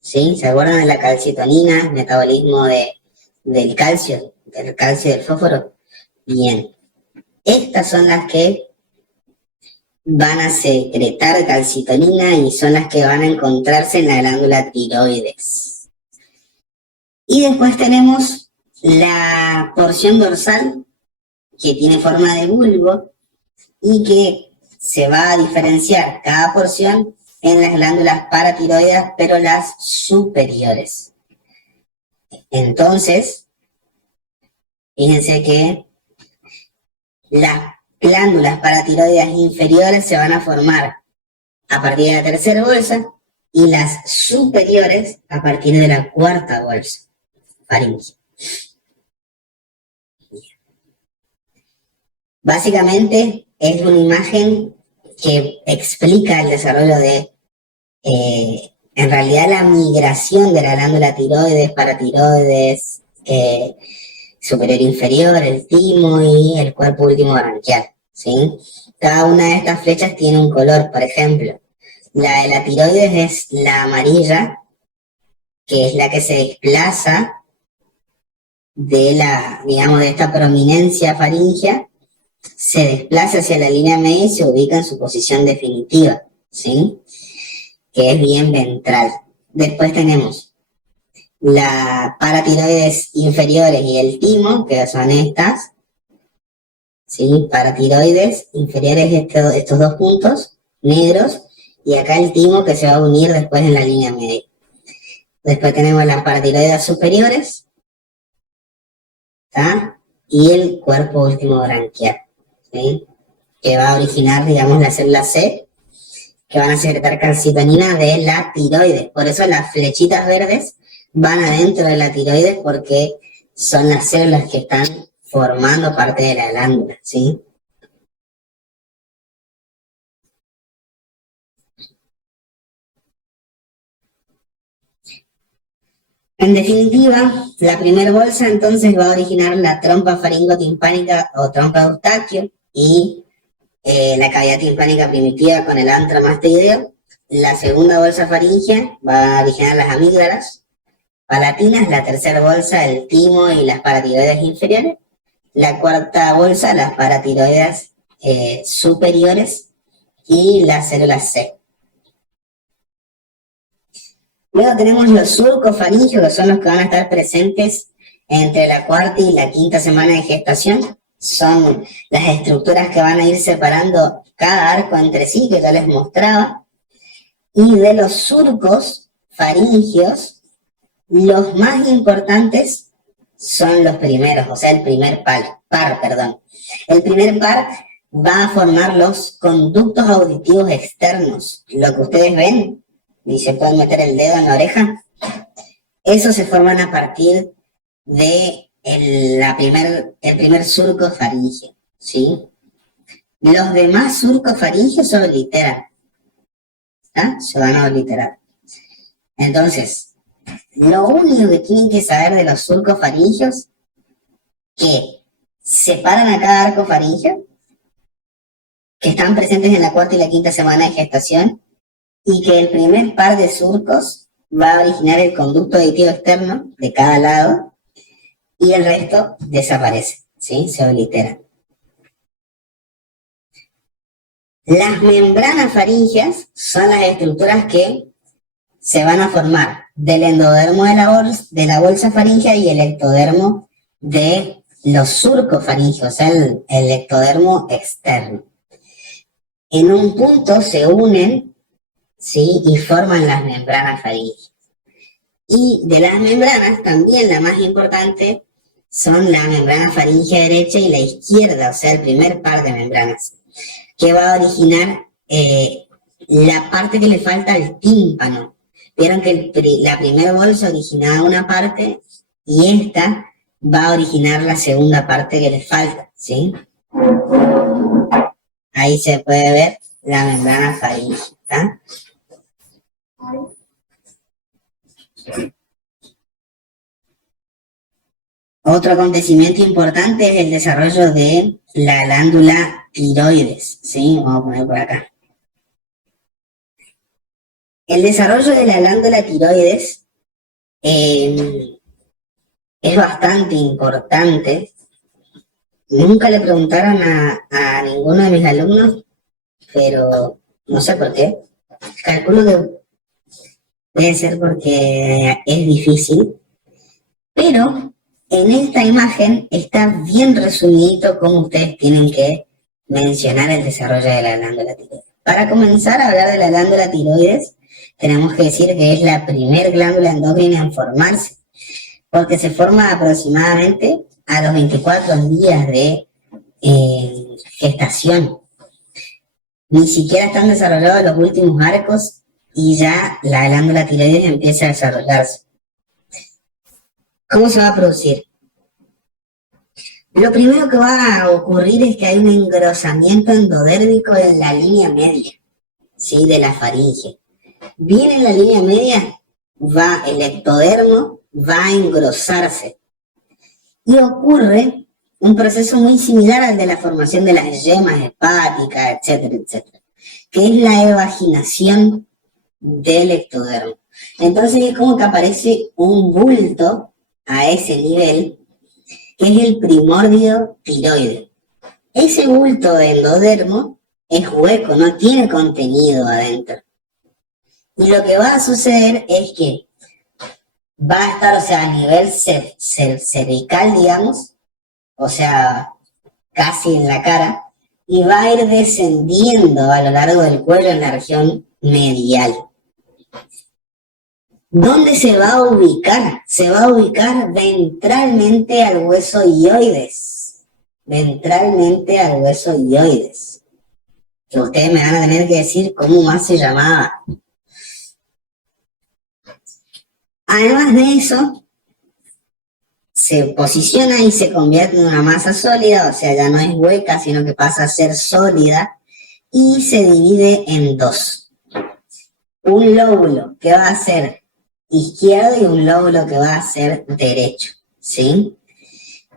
¿Sí? ¿Se acuerdan de la calcitonina? Metabolismo del calcio y del fósforo. Bien. Estas son las que van a secretar calcitonina y son las que van a encontrarse en la glándula tiroides. Y después tenemos la porción dorsal, que tiene forma de bulbo y que se va a diferenciar cada porción en las glándulas paratiroides, pero las superiores. Entonces, fíjense que las glándulas paratiroides inferiores se van a formar a partir de la tercera bolsa y las superiores a partir de la cuarta bolsa faríngea. Básicamente es una imagen que explica el desarrollo de, en realidad, la migración de la glándula tiroides, paratiroides, superior inferior, el timo y el cuerpo último branquial, ¿sí? Cada una de estas flechas tiene un color. Por ejemplo, la de la tiroides es la amarilla, que es la que se desplaza de la, digamos, de esta prominencia faríngea, se desplaza hacia la línea media y se ubica en su posición definitiva, ¿sí? Que es bien ventral. Después tenemos la paratiroides inferiores y el timo, que son estas, ¿sí? Paratiroides inferiores, estos dos puntos negros, y acá el timo que se va a unir después en la línea media. Después tenemos las paratiroides superiores, ¿está? Y el cuerpo último branquial, ¿sí? Que va a originar, digamos, las células C, que van a secretar calcitonina de la tiroides. Por eso las flechitas verdes van adentro de la tiroides, porque son las células que están formando parte de la glándula, ¿sí? En definitiva, la primera bolsa entonces va a originar la trompa faringotimpánica o trompa de Eustaquio y la cavidad timpánica primitiva con el antro mastoideo. La segunda bolsa faríngea va a originar las amígdalas palatinas, la tercera bolsa el timo y las paratiroides inferiores, la cuarta bolsa las paratiroides superiores y las células C. Luego tenemos los surcos faríngeos, que son los que van a estar presentes entre la cuarta y la quinta semana de gestación. Son las estructuras que van a ir separando cada arco entre sí, que ya les mostraba. Y de los surcos faríngeos, los más importantes son los primeros, o sea, el primer par. El primer par va a formar los conductos auditivos externos. Lo que ustedes ven, y se pueden meter el dedo en la oreja, esos se forman a partir de el primer surco faríngeo, ¿sí? Los demás surcos faríngeos se obliteran, ¿ah? Se van a obliterar. Entonces, lo único que tienen que saber de los surcos faríngeos, que separan a cada arco faríngeo, que están presentes en la cuarta y la quinta semana de gestación, y que el primer par de surcos va a originar el conducto auditivo externo de cada lado, y el resto desaparece, ¿sí? Se oblitera. Las membranas faríngeas son las estructuras que se van a formar del endodermo de la bolsa faríngea y el ectodermo de los surcos faríngeos, o sea, el ectodermo externo. En un punto se unen, ¿sí? Y forman las membranas faríngeas. Y de las membranas, también la más importante son la membrana faríngea derecha y la izquierda, o sea, el primer par de membranas, que va a originar la parte que le falta al tímpano. Vieron que la primera bolsa originaba una parte y esta va a originar la segunda parte que le falta, ¿sí? Ahí se puede ver la membrana faríngea, ¿tá? Otro acontecimiento importante es el desarrollo de la glándula tiroides, ¿sí? Vamos a poner por acá. El desarrollo de la glándula tiroides es bastante importante. Nunca le preguntaron a ninguno de mis alumnos, pero no sé por qué. Calculo que debe ser porque es difícil, pero en esta imagen está bien resumido cómo ustedes tienen que mencionar el desarrollo de la glándula tiroides. Para comenzar a hablar de la glándula tiroides, tenemos que decir que es la primer glándula endocrina en formarse, porque se forma aproximadamente a los 24 días de gestación. Ni siquiera están desarrollados los últimos arcos y ya la glándula tiroides empieza a desarrollarse. ¿Cómo se va a producir? Lo primero que va a ocurrir es que hay un engrosamiento endodérmico en la línea media, ¿sí? De la faringe. Bien en la línea media va el ectodermo, va a engrosarse. Y ocurre un proceso muy similar al de la formación de las yemas hepáticas, etcétera, etcétera, que es la evaginación del ectodermo. Entonces es como que aparece un bulto a ese nivel, que es el primordio tiroide. Ese bulto de endodermo es hueco, no tiene contenido adentro. Y lo que va a suceder es que va a estar, o sea, a nivel cervical, digamos, o sea, casi en la cara, y va a ir descendiendo a lo largo del cuello en la región medial. ¿Dónde se va a ubicar? Se va a ubicar ventralmente al hueso hioides. Ventralmente al hueso hioides. Que ustedes me van a tener que decir cómo más se llamaba. Además de eso, se posiciona y se convierte en una masa sólida, o sea, ya no es hueca, sino que pasa a ser sólida, y se divide en dos. Un lóbulo que va a ser izquierdo y un lóbulo que va a ser derecho, ¿sí?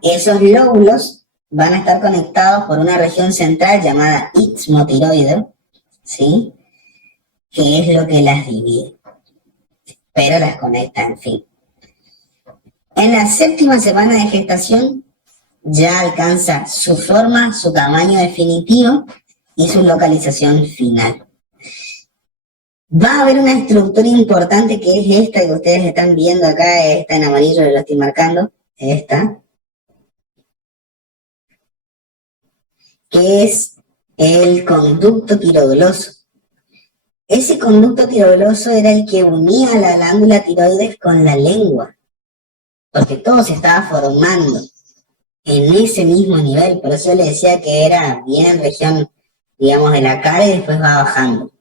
Esos lóbulos van a estar conectados por una región central llamada istmo-tiroide, ¿sí? Que es lo que las divide, pero las conecta, en fin. En la séptima semana de gestación ya alcanza su forma, su tamaño definitivo y su localización final. Va a haber una estructura importante que es esta que ustedes están viendo acá, esta en amarillo, lo estoy marcando, esta, que es el conducto tiroidoso. Ese conducto tiroidoso era el que unía la glándula tiroides con la lengua, porque todo se estaba formando en ese mismo nivel, por eso le decía que era bien en región, digamos, de la cara y después va bajando.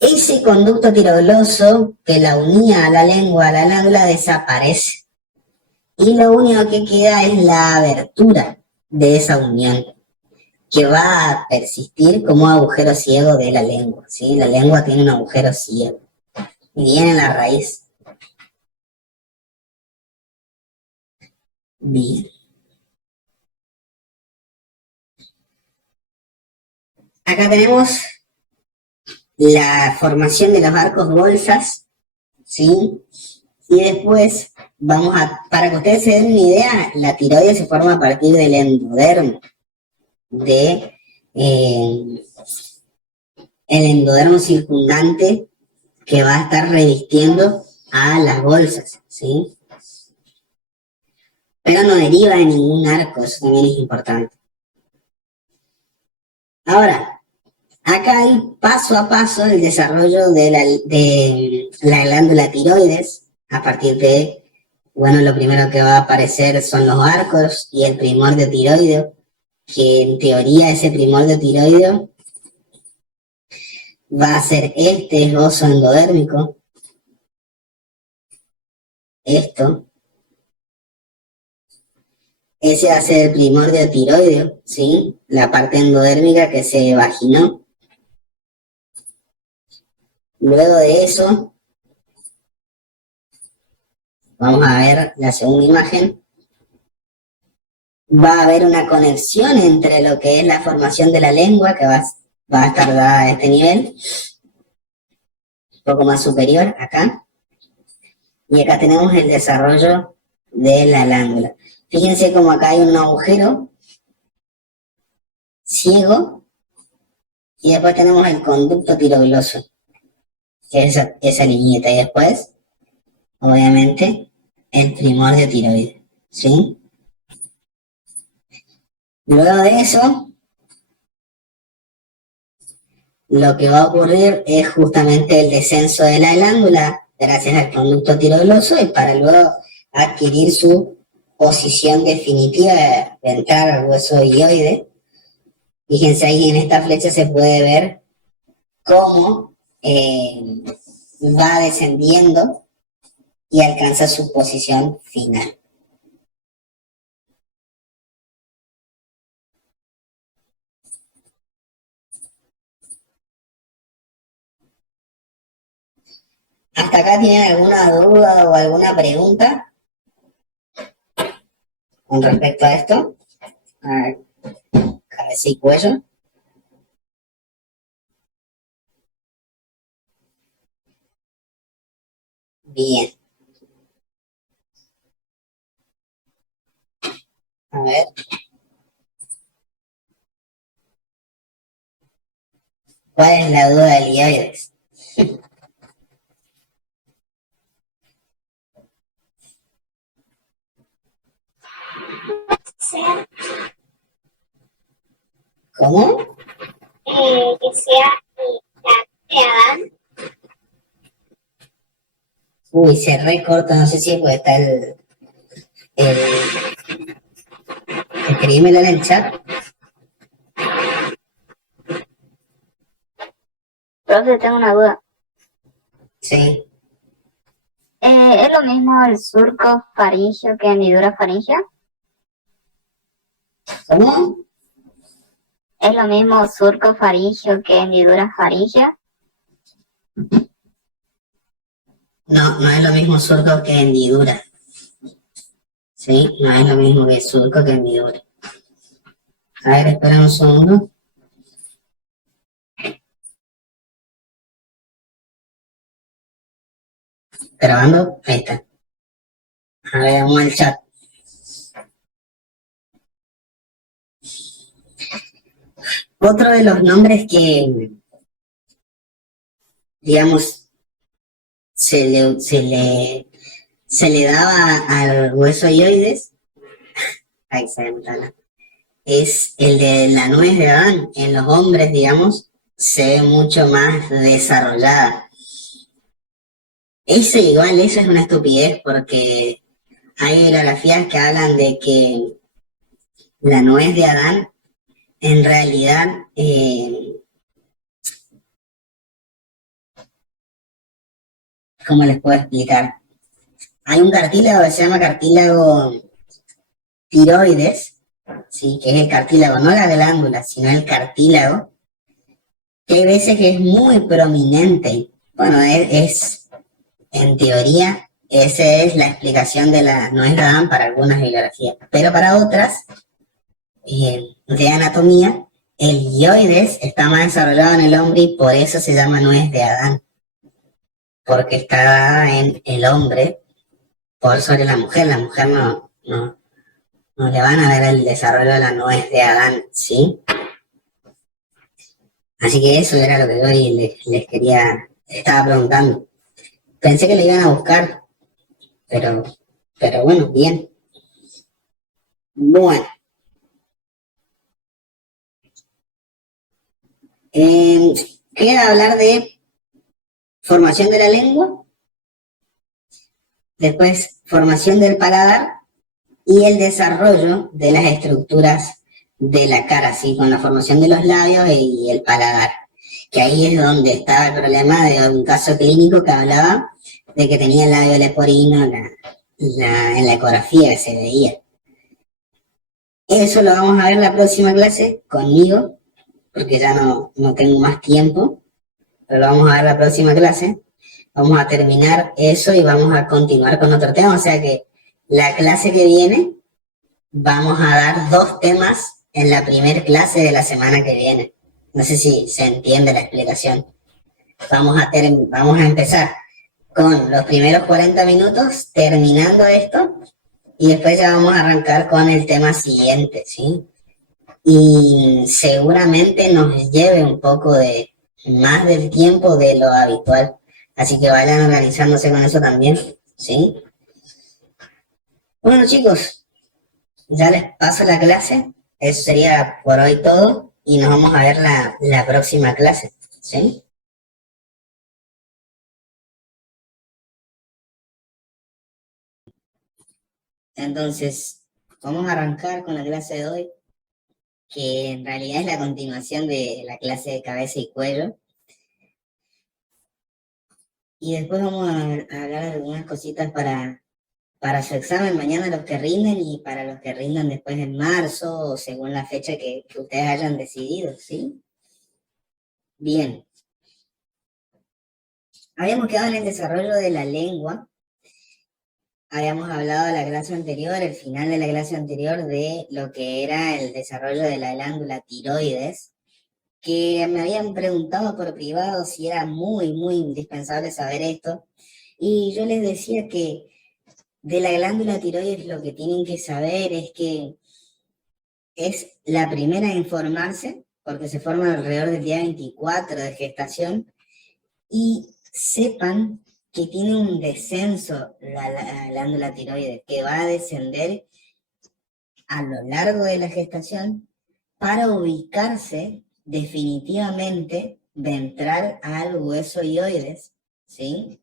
Ese conducto tiroidoso que la unía a la lengua, a la glándula, desaparece. Y lo único que queda es la abertura de esa unión, que va a persistir como agujero ciego de la lengua, ¿sí? La lengua tiene un agujero ciego. Y viene en la raíz. Bien. Acá tenemos la formación de los arcos bolsas, ¿sí? Y después vamos a, para que ustedes se den una idea, la tiroides se forma a partir del endodermo, el endodermo circundante que va a estar revistiendo a las bolsas, ¿sí? Pero no deriva de ningún arco, eso también es importante. Ahora, Acá hay paso a paso el desarrollo de la glándula tiroides, a partir de, bueno, lo primero que va a aparecer son los arcos y el primordio tiroideo, que en teoría ese primordio tiroideo va a ser este esbozo endodérmico, esto, ese va a ser el primordio tiroideo, ¿sí? La parte endodérmica que se vaginó. Luego de eso, vamos a ver la segunda imagen, va a haber una conexión entre lo que es la formación de la lengua, que va a estar dada a este nivel, un poco más superior acá, y acá tenemos el desarrollo de la glándula. Fíjense como acá hay un agujero ciego, y después tenemos el conducto tirogloso, que es esa liñeta, y después, obviamente, el primordio tiroide, ¿sí? Luego de eso, lo que va a ocurrir es justamente el descenso de la glándula gracias al conducto tirogloso y para luego adquirir su posición definitiva de entrar al hueso hioide. Fíjense ahí en esta flecha se puede ver cómo va descendiendo y alcanza su posición final. ¿Hasta acá tienen alguna duda o alguna pregunta con respecto a esto? A ver, cabeza y cuello. Bien. A ver. ¿Cuál es la duda del hioides? Sea, ¿Cómo? que sea la de Adán. Uy, se recorta, no sé si puede estar el escríbemelo en el chat. Profe, tengo una duda. Sí. ¿Es lo mismo el surco faríngeo que hendidura faríngea? ¿Cómo? ¿Es lo mismo surco faríngeo que hendidura faríngea? No, no es lo mismo surco que hendidura. Sí, no es lo mismo que surco que hendidura. A ver, espera un segundo. Grabando, ahí está. A ver, vamos al chat. Otro de los nombres que, digamos, se le daba al hueso hioides, ahí se ve, es el de la nuez de Adán. En los hombres, digamos, se ve mucho más desarrollada. Eso igual, eso es una estupidez porque hay bibliografías que hablan de que la nuez de Adán en realidad ¿cómo les puedo explicar? Hay un cartílago que se llama cartílago tiroides, ¿sí? Que es el cartílago, no la glándula, sino el cartílago, que hay veces que es muy prominente. Bueno, es en teoría, esa es la explicación de la nuez de Adán para algunas bibliografías, pero para otras, de anatomía, el hioides está más desarrollado en el hombre y por eso se llama nuez de Adán, porque está dada en el hombre por sobre la mujer no le van a dar el desarrollo de la nuez de Adán, ¿sí? Así que eso era lo que yo les estaba preguntando. Pensé que le iban a buscar, pero bueno, bien. Bueno. Queda hablar de formación de la lengua, después formación del paladar y el desarrollo de las estructuras de la cara, ¿sí? Con la formación de los labios y el paladar. Que ahí es donde estaba el problema de un caso clínico que hablaba de que tenía el labio leporino en la ecografía que se veía. Eso lo vamos a ver en la próxima clase conmigo, porque ya no tengo más tiempo, pero lo vamos a ver en la próxima clase. Vamos a terminar eso y vamos a continuar con otro tema, o sea que la clase que viene vamos a dar 2 temas en la primera clase de la semana que viene. No sé si se entiende la explicación. Vamos a empezar con los primeros 40 minutos terminando esto y después ya vamos a arrancar con el tema siguiente, ¿sí? Y seguramente nos lleve un poco de más del tiempo de lo habitual. Así que vayan organizándose con eso también, ¿sí? Bueno, chicos, ya les paso la clase. Eso sería por hoy todo y nos vamos a ver la próxima clase, ¿sí? Entonces, vamos a arrancar con la clase de hoy, que en realidad es la continuación de la clase de cabeza y cuello. Y después vamos a hablar de algunas cositas para su examen mañana, los que rinden, y para los que rindan después en marzo, o según la fecha que ustedes hayan decidido, ¿sí? Bien. Habíamos quedado en el desarrollo de la lengua. Habíamos hablado de la clase anterior, el final de la clase anterior, de lo que era el desarrollo de la glándula tiroides, que me habían preguntado por privado si era muy, muy indispensable saber esto. Y yo les decía que de la glándula tiroides lo que tienen que saber es que es la primera en formarse, porque se forma alrededor del día 24 de gestación, y sepan que tiene un descenso la glándula tiroides, que va a descender a lo largo de la gestación para ubicarse definitivamente ventral al hueso hioides, ¿sí?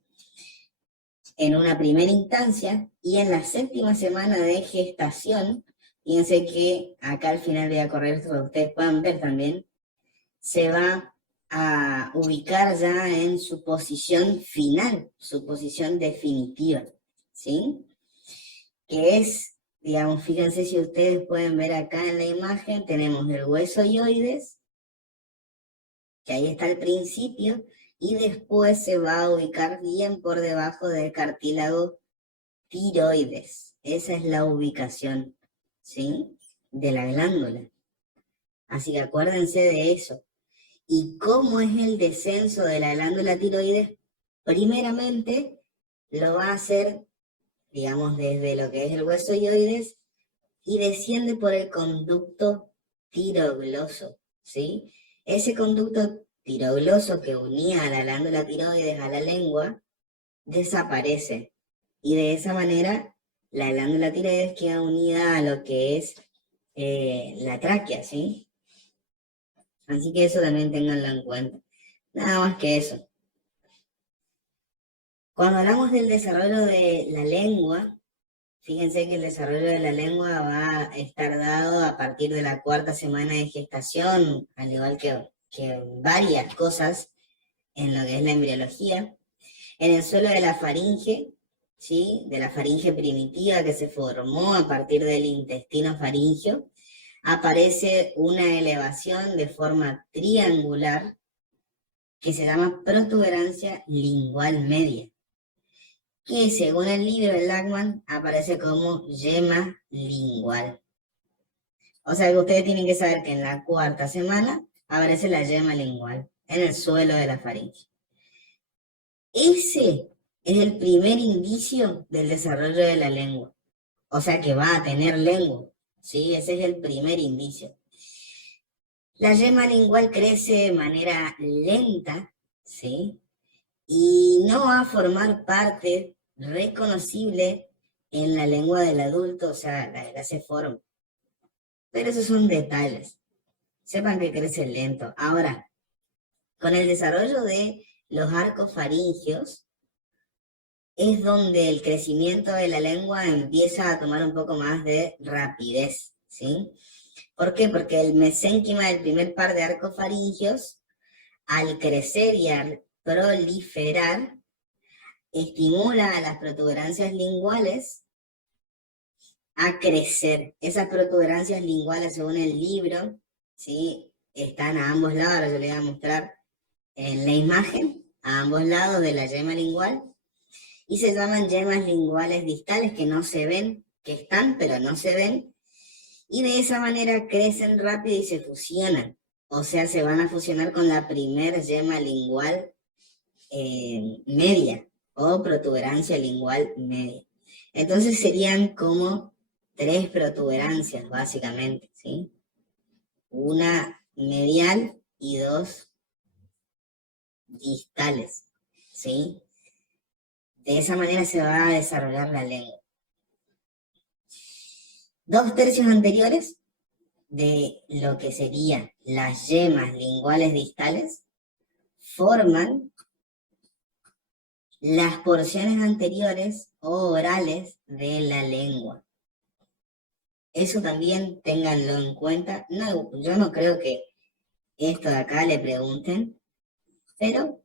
En una primera instancia, y en la 7ª semana de gestación, fíjense que acá al final voy a correr esto para que ustedes puedan ver también, se va a ubicar ya en su posición final, su posición definitiva, ¿sí? Que es, digamos, fíjense si ustedes pueden ver acá en la imagen, tenemos el hueso hioides, que ahí está al principio, y después se va a ubicar bien por debajo del cartílago tiroides. Esa es la ubicación, ¿sí? De la glándula. Así que acuérdense de eso. ¿Y cómo es el descenso de la glándula tiroides? Primeramente, lo va a hacer, digamos, desde lo que es el hueso hioides y desciende por el conducto tirogloso, ¿sí? Ese conducto tirogloso que unía a la glándula tiroides a la lengua desaparece. Y de esa manera, la glándula tiroides queda unida a lo que es la tráquea, ¿sí? Así que eso también ténganlo en cuenta. Nada más que eso. Cuando hablamos del desarrollo de la lengua, fíjense que el desarrollo de la lengua va a estar dado a partir de la 4ª semana de gestación, al igual que varias cosas en lo que es la embriología. En el suelo de la faringe, ¿sí? De la faringe primitiva que se formó a partir del intestino faríngeo, aparece una elevación de forma triangular que se llama protuberancia lingual media, que según el libro de Lachmann aparece como yema lingual. O sea que ustedes tienen que saber que en la 4ª semana aparece la yema lingual en el suelo de la faringe. Ese es el primer indicio del desarrollo de la lengua. O sea que va a tener lengua, ¿sí? Ese es el primer indicio. La yema lingual crece de manera lenta, ¿sí? Y no va a formar parte reconocible en la lengua del adulto, o sea, la se forma. Pero esos son detalles. Sepan que crece lento. Ahora, Con el desarrollo de los arcos faringios es donde el crecimiento de la lengua empieza a tomar un poco más de rapidez, ¿sí? ¿Por qué? Porque el mesénquima del primer par de arcos faringios, al crecer y al proliferar, estimula a las protuberancias linguales a crecer. Esas protuberancias linguales, según el libro, ¿sí?, están a ambos lados. Ahora yo les voy a mostrar en la imagen, a ambos lados de la yema lingual, y se llaman yemas linguales distales, que no se ven, que están, pero no se ven, y de esa manera crecen rápido y se fusionan. O sea, se van a fusionar con la primer yema lingual media, o protuberancia lingual media. Entonces serían como 3 protuberancias, básicamente, ¿sí? Una medial y 2 distales, ¿sí? De esa manera se va a desarrollar la lengua. 2/3 anteriores de lo que serían las yemas linguales distales forman las porciones anteriores o orales de la lengua. Eso también ténganlo en cuenta. No, yo no creo que esto de acá le pregunten, pero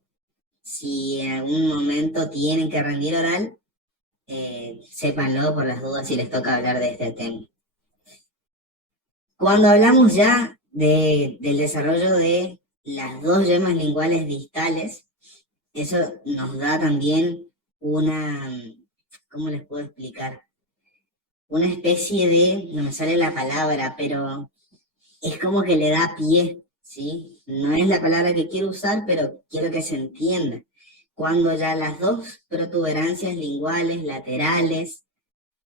si en algún momento tienen que rendir oral, sépanlo por las dudas si les toca hablar de este tema. Cuando hablamos ya del desarrollo de las 2 yemas linguales distales, eso nos da también una, ¿cómo les puedo explicar? Una especie de, no me sale la palabra, pero es como que le da pie, ¿sí? No es la palabra que quiero usar, pero quiero que se entienda. Cuando ya las 2 protuberancias linguales laterales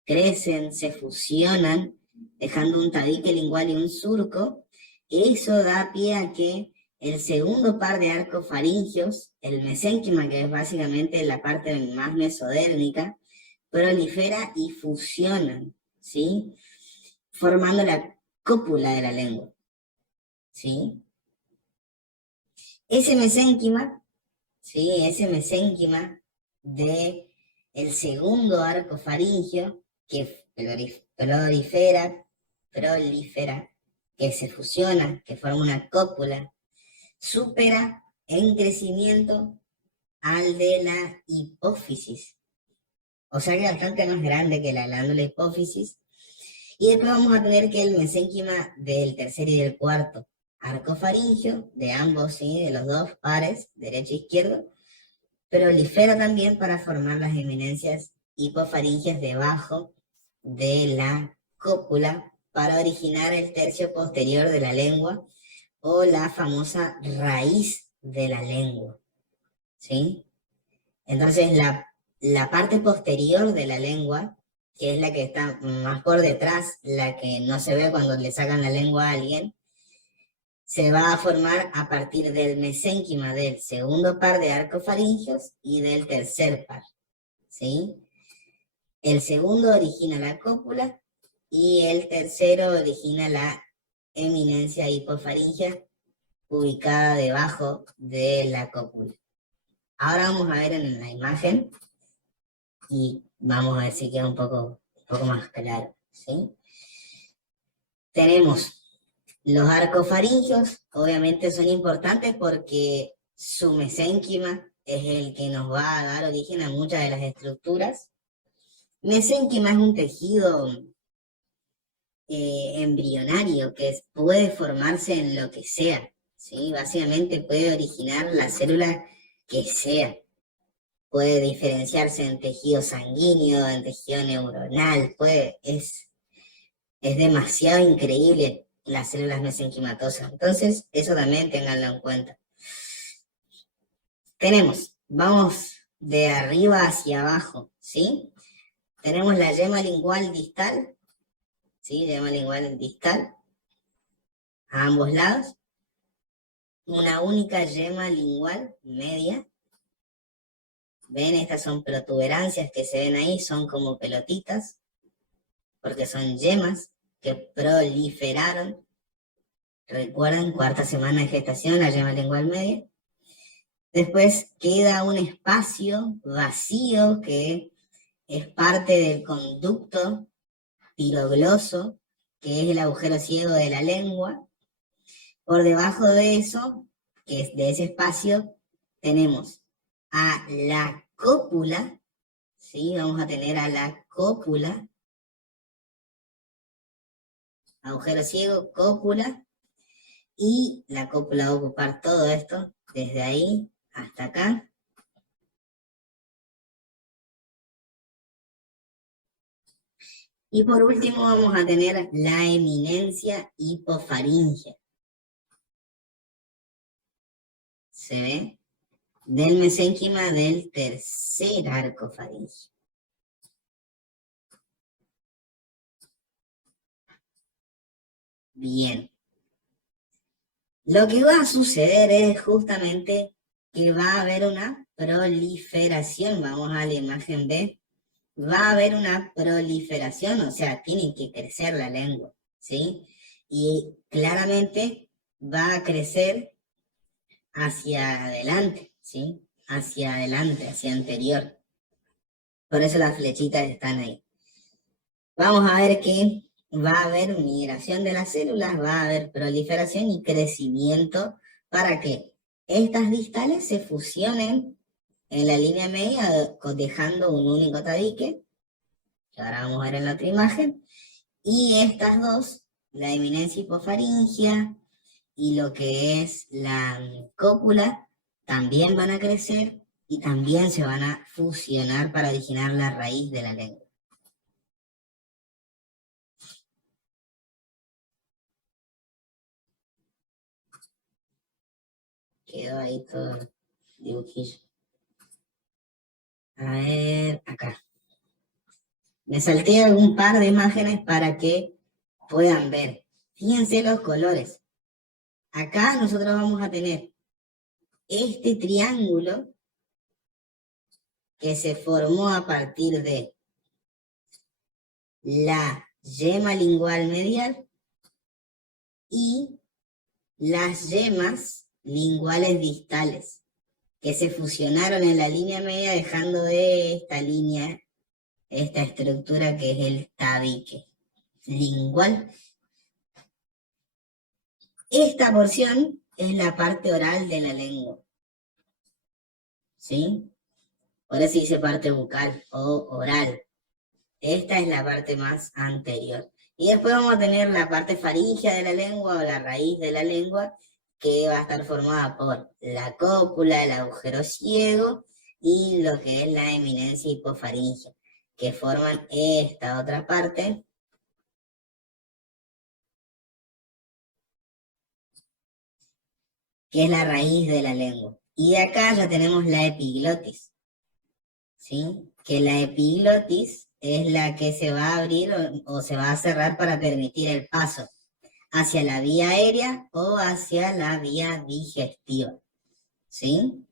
crecen, se fusionan, dejando un tabique lingual y un surco, eso da pie a que el segundo par de arcos faringios, el mesénquima, que es básicamente la parte más mesodérmica, prolifera y fusionan, ¿sí?, formando la cópula de la lengua, ¿sí? Ese mesénquima, ¿sí?, ese mesénquima de el segundo arco faringio, que prolifera, que se fusiona, que forma una cópula, supera en crecimiento al de la hipófisis. O sea que es bastante más grande que la glándula hipófisis. Y después vamos a tener que el mesénquima del tercer y del cuarto arco faringio, de ambos, ¿sí?, de los 2 pares, derecho e izquierdo, prolifera también para formar las eminencias hipofaringias debajo de la cópula para originar el tercio posterior de la lengua, o la famosa raíz de la lengua, ¿sí? Entonces la parte posterior de la lengua, que es la que está más por detrás, la que no se ve cuando le sacan la lengua a alguien, se va a formar a partir del mesénquima del segundo par de arcos faringios y del tercer par, ¿sí? El segundo origina la cópula y el tercero origina la eminencia hipofaringia ubicada debajo de la cópula. Ahora vamos a ver en la imagen y vamos a ver si queda un poco más claro, ¿sí? Tenemos los arcos faringios, obviamente son importantes porque su mesénquima es el que nos va a dar origen a muchas de las estructuras. Mesénquima es un tejido embrionario que puede formarse en lo que sea, ¿sí? Básicamente puede originar la célula que sea. Puede diferenciarse en tejido sanguíneo, en tejido neuronal, es demasiado increíble las células mesenquimatosas. Entonces, eso también ténganlo en cuenta. Vamos de arriba hacia abajo, ¿sí? Tenemos la yema lingual distal, ¿sí? Yema lingual distal, a ambos lados. Una única yema lingual media. ¿Ven? Estas son protuberancias que se ven ahí, son como pelotitas, porque son yemas que proliferaron. Recuerden, 4ª semana de gestación, la yema lingual media. Después queda un espacio vacío que es parte del conducto tirogloso, que es el agujero ciego de la lengua. Por debajo de eso, que es de ese espacio, tenemos a la cópula, ¿sí? Vamos a tener a la cópula, agujero ciego, cópula, y la cópula va a ocupar todo esto, desde ahí hasta acá. Y por último vamos a tener la eminencia hipofaringea. ¿Se ve? Del mesénquima del tercer arco faríngeo. Bien. Lo que va a suceder es justamente que va a haber una proliferación. Vamos a la imagen B. Va a haber una proliferación, o sea, tiene que crecer la lengua, ¿sí? Y claramente va a crecer hacia adelante, ¿sí? Hacia adelante, hacia anterior. Por eso las flechitas están ahí. Vamos a ver que va a haber migración de las células, va a haber proliferación y crecimiento para que estas distales se fusionen en la línea media, dejando un único tabique, que ahora vamos a ver en la otra imagen, y estas dos, la eminencia hipofaringea y lo que es la cópula, también van a crecer y también se van a fusionar para originar la raíz de la lengua. Quedó ahí todo el dibujillo. A ver, acá. Me salté algún par de imágenes para que puedan ver. Fíjense los colores. Acá nosotros vamos a tener este triángulo que se formó a partir de la yema lingual medial y las yemas linguales distales, que se fusionaron en la línea media dejando de esta línea, esta estructura que es el tabique lingual. Esta porción es la parte oral de la lengua, ¿sí? Por eso dice parte bucal o oral. Esta es la parte más anterior. Y después vamos a tener la parte faríngea de la lengua o la raíz de la lengua, que va a estar formada por la cópula, el agujero ciego y lo que es la eminencia hipofaringea, que forman esta otra parte, que es la raíz de la lengua. Y de acá ya tenemos la epiglotis, ¿sí? Que la epiglotis es la que se va a abrir o se va a cerrar para permitir el paso hacia la vía aérea o hacia la vía digestiva, ¿sí?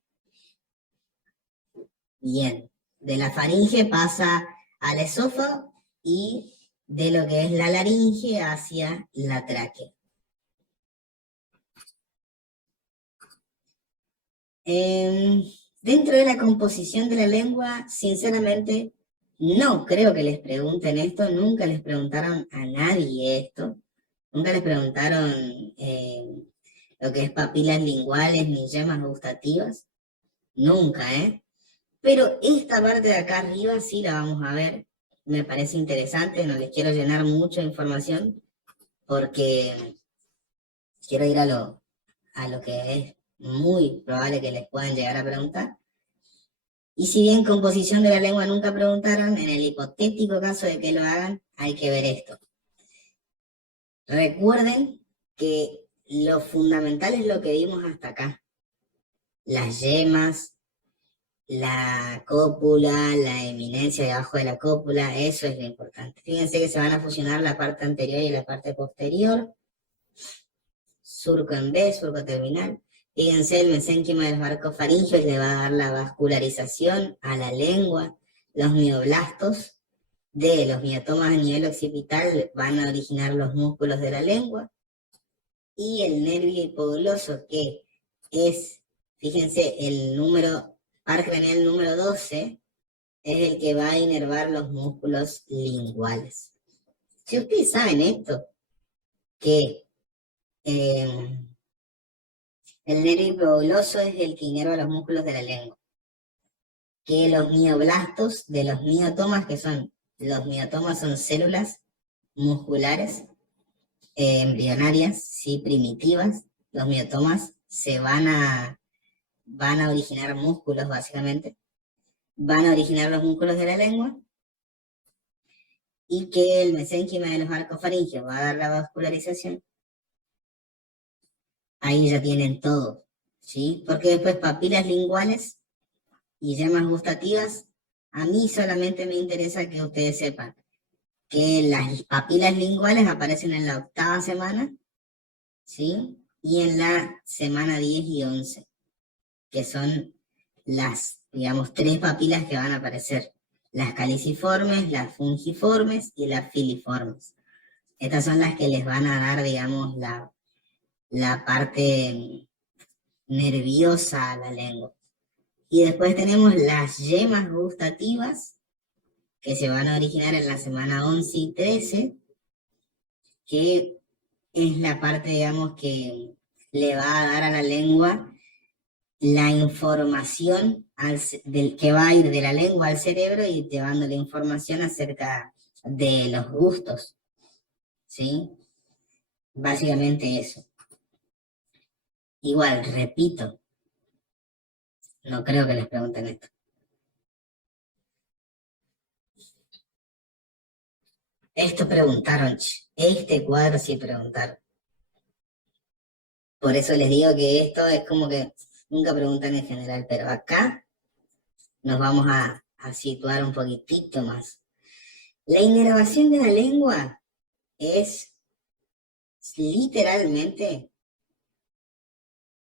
Bien, de la faringe pasa al esófago y de lo que es la laringe hacia la tráquea. Dentro de la composición de la lengua, sinceramente, no creo que les pregunten esto, nunca les preguntaron a nadie esto, nunca les preguntaron lo que es papilas linguales ni yemas gustativas, nunca, ¿eh? Pero esta parte de acá arriba sí la vamos a ver, me parece interesante, no les quiero llenar mucha información porque quiero ir a lo que es muy probable que les puedan llegar a preguntar. Y si bien composición de la lengua nunca preguntaron, en el hipotético caso de que lo hagan, hay que ver esto. Recuerden que lo fundamental es lo que vimos hasta acá. Las yemas, la cópula, la eminencia debajo de la cópula, eso es lo importante. Fíjense que se van a fusionar la parte anterior y la parte posterior. Surco en B, surco terminal. Fíjense, el mesénquima de los arcos faríngeos le va a dar la vascularización a la lengua. Los mioblastos de los miotomas a nivel occipital van a originar los músculos de la lengua. Y el nervio hipogloso, que es Fíjense, el par craneal número 12 es el que va a inervar los músculos linguales. Si ustedes saben esto, que el nervio hipogloso es el que inerva los músculos de la lengua, que los mioblastos de los miotomas, los miotomas son células musculares embrionarias, sí, primitivas. Los miotomas van a originar músculos, básicamente. Van a originar los músculos de la lengua, y que el mesénquima de los arcos faringeos va a dar la vascularización. Ahí ya tienen todo, ¿sí? Porque después papilas linguales y yemas gustativas, a mí solamente me interesa que ustedes sepan que las papilas linguales aparecen en la 8ª semana, ¿sí? Y en la semana 10 y 11, que son las, digamos, 3 papilas que van a aparecer: las caliciformes, las fungiformes y las filiformes. Estas son las que les van a dar, digamos, la parte nerviosa a la lengua. Y después tenemos las yemas gustativas, que se van a originar en la semana 11 y 13, que es la parte, digamos, que le va a dar a la lengua la información que va a ir de la lengua al cerebro y llevando la información acerca de los gustos, ¿sí? Básicamente eso. Igual, repito, no creo que les pregunten esto. Esto preguntaron, este cuadro sí preguntaron. Por eso les digo que esto es como que nunca preguntan en general, pero acá nos vamos a situar un poquitito más. La inervación de la lengua es literalmente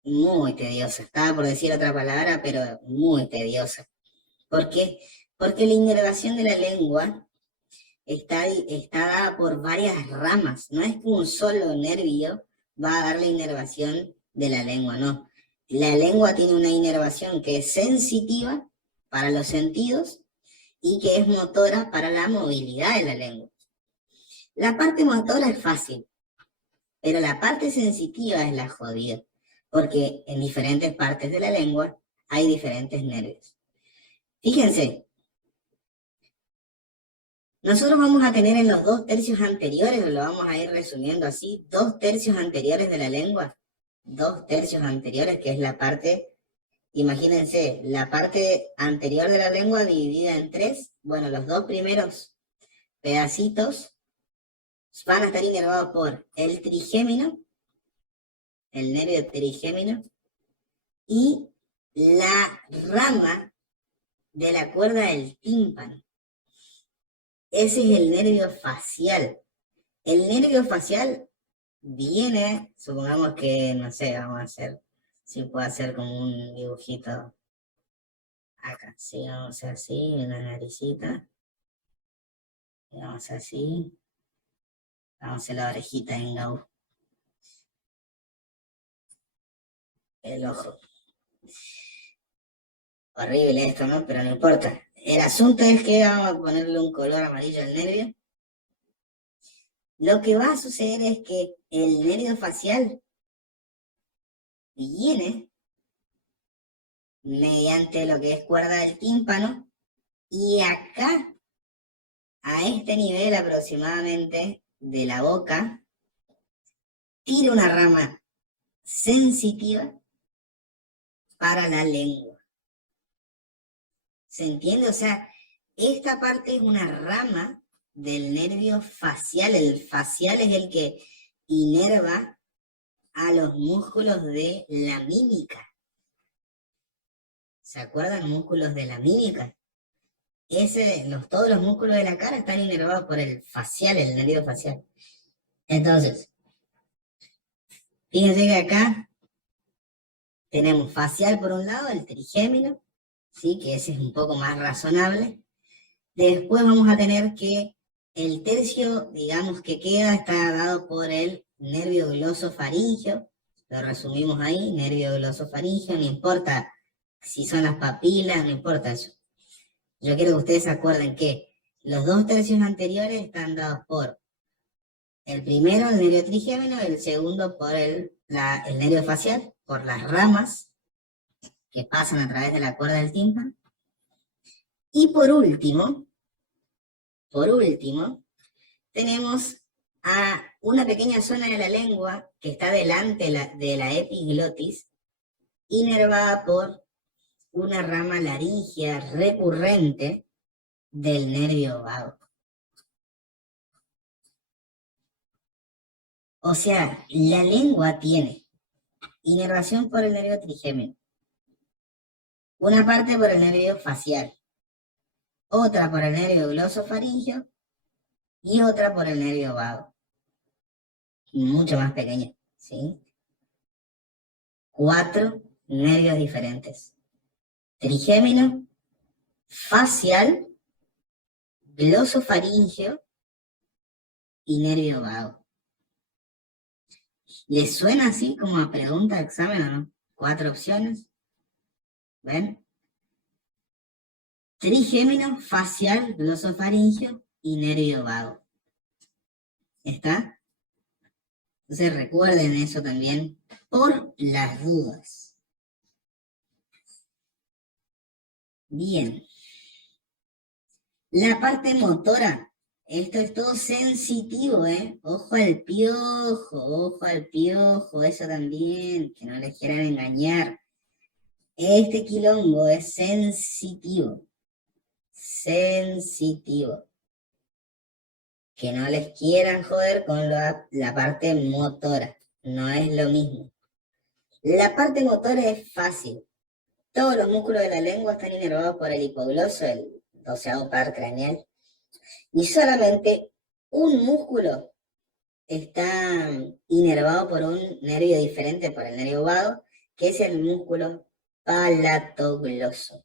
muy tediosa. Estaba por decir otra palabra, pero muy tediosa. ¿Por qué? Porque la inervación de la lengua está dada por varias ramas. No es que un solo nervio va a dar la inervación de la lengua, no. La lengua tiene una inervación que es sensitiva para los sentidos y que es motora para la movilidad de la lengua. La parte motora es fácil, pero la parte sensitiva es la jodida, porque en diferentes partes de la lengua hay diferentes nervios. Fíjense, nosotros vamos a tener en los 2 tercios anteriores, lo vamos a ir resumiendo así, 2 tercios anteriores de la lengua, 2 tercios anteriores, que es la parte, imagínense, la parte anterior de la lengua dividida en 3, bueno, los 2 primeros pedacitos van a estar inervados por el trigémino, el nervio trigémino, y la rama de la cuerda del tímpano. Ese es el nervio facial. El nervio facial viene, supongamos que, no sé, vamos a hacer, si puedo hacer como un dibujito acá, sí, vamos a hacer así, una naricita, y vamos a hacer así, vamos a hacer la orejita en Gauss, el ojo. Horrible esto, ¿no? Pero no importa. El asunto es que vamos a ponerle un color amarillo al nervio. Lo que va a suceder es que el nervio facial viene mediante lo que es cuerda del tímpano, y acá, a este nivel aproximadamente de la boca, tira una rama sensitiva para la lengua. ¿Se entiende? O sea, esta parte es una rama del nervio facial. El facial es el que inerva a los músculos de la mímica. ¿Se acuerdan? Músculos de la mímica. Todos los músculos de la cara están inervados por el facial, el nervio facial. Entonces, fíjense que acá tenemos facial por un lado, el trigémino, ¿sí? Que ese es un poco más razonable. Después vamos a tener que el tercio, digamos, que queda está dado por el nervio glosofaríngeo, lo resumimos ahí, nervio glosofaríngeo, no importa si son las papilas, no importa eso. Yo quiero que ustedes se acuerden que los 2 tercios anteriores están dados por el primero, el nervio trigémino, el segundo por el nervio facial, por las ramas que pasan a través de la cuerda del tímpano. Y por último, tenemos a una pequeña zona de la lengua que está delante de la epiglotis, inervada por una rama laríngea recurrente del nervio vago. O sea, la lengua tiene inervación por el nervio trigémino, una parte por el nervio facial, otra por el nervio glosofaríngeo y otra por el nervio vago. Mucho más pequeña, ¿sí? 4 nervios diferentes: trigémino, facial, glosofaríngeo y nervio vago. ¿Les suena así como a pregunta de examen o no? 4 opciones. ¿Ven? Trigémino, facial, glosofaríngeo y nervio vago. ¿Está? Entonces recuerden eso también por las dudas. Bien. La parte motora. Esto es todo sensitivo, ¿eh? Ojo al piojo, eso también, que no les quieran engañar. Este quilombo es sensitivo. Que no les quieran joder con la parte motora, no es lo mismo. La parte motora es fácil. Todos los músculos de la lengua están inervados por el hipogloso, el 12º par craneal. Y solamente un músculo está inervado por un nervio diferente, por el nervio vago, que es el músculo palatogloso.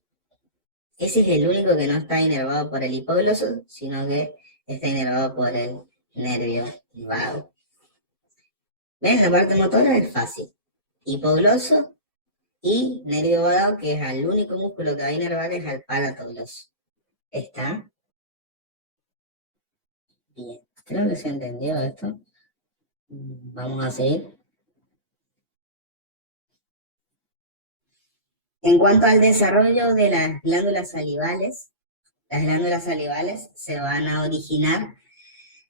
Ese es el único que no está inervado por el hipogloso, sino que está inervado por el nervio vago. ¿Ven? La parte motora es fácil. Hipogloso y nervio vago, que es el único músculo que va a inervar, es al palatogloso. ¿Está? Bien, creo que se entendió esto. Vamos a seguir. En cuanto al desarrollo de las glándulas salivales se van a originar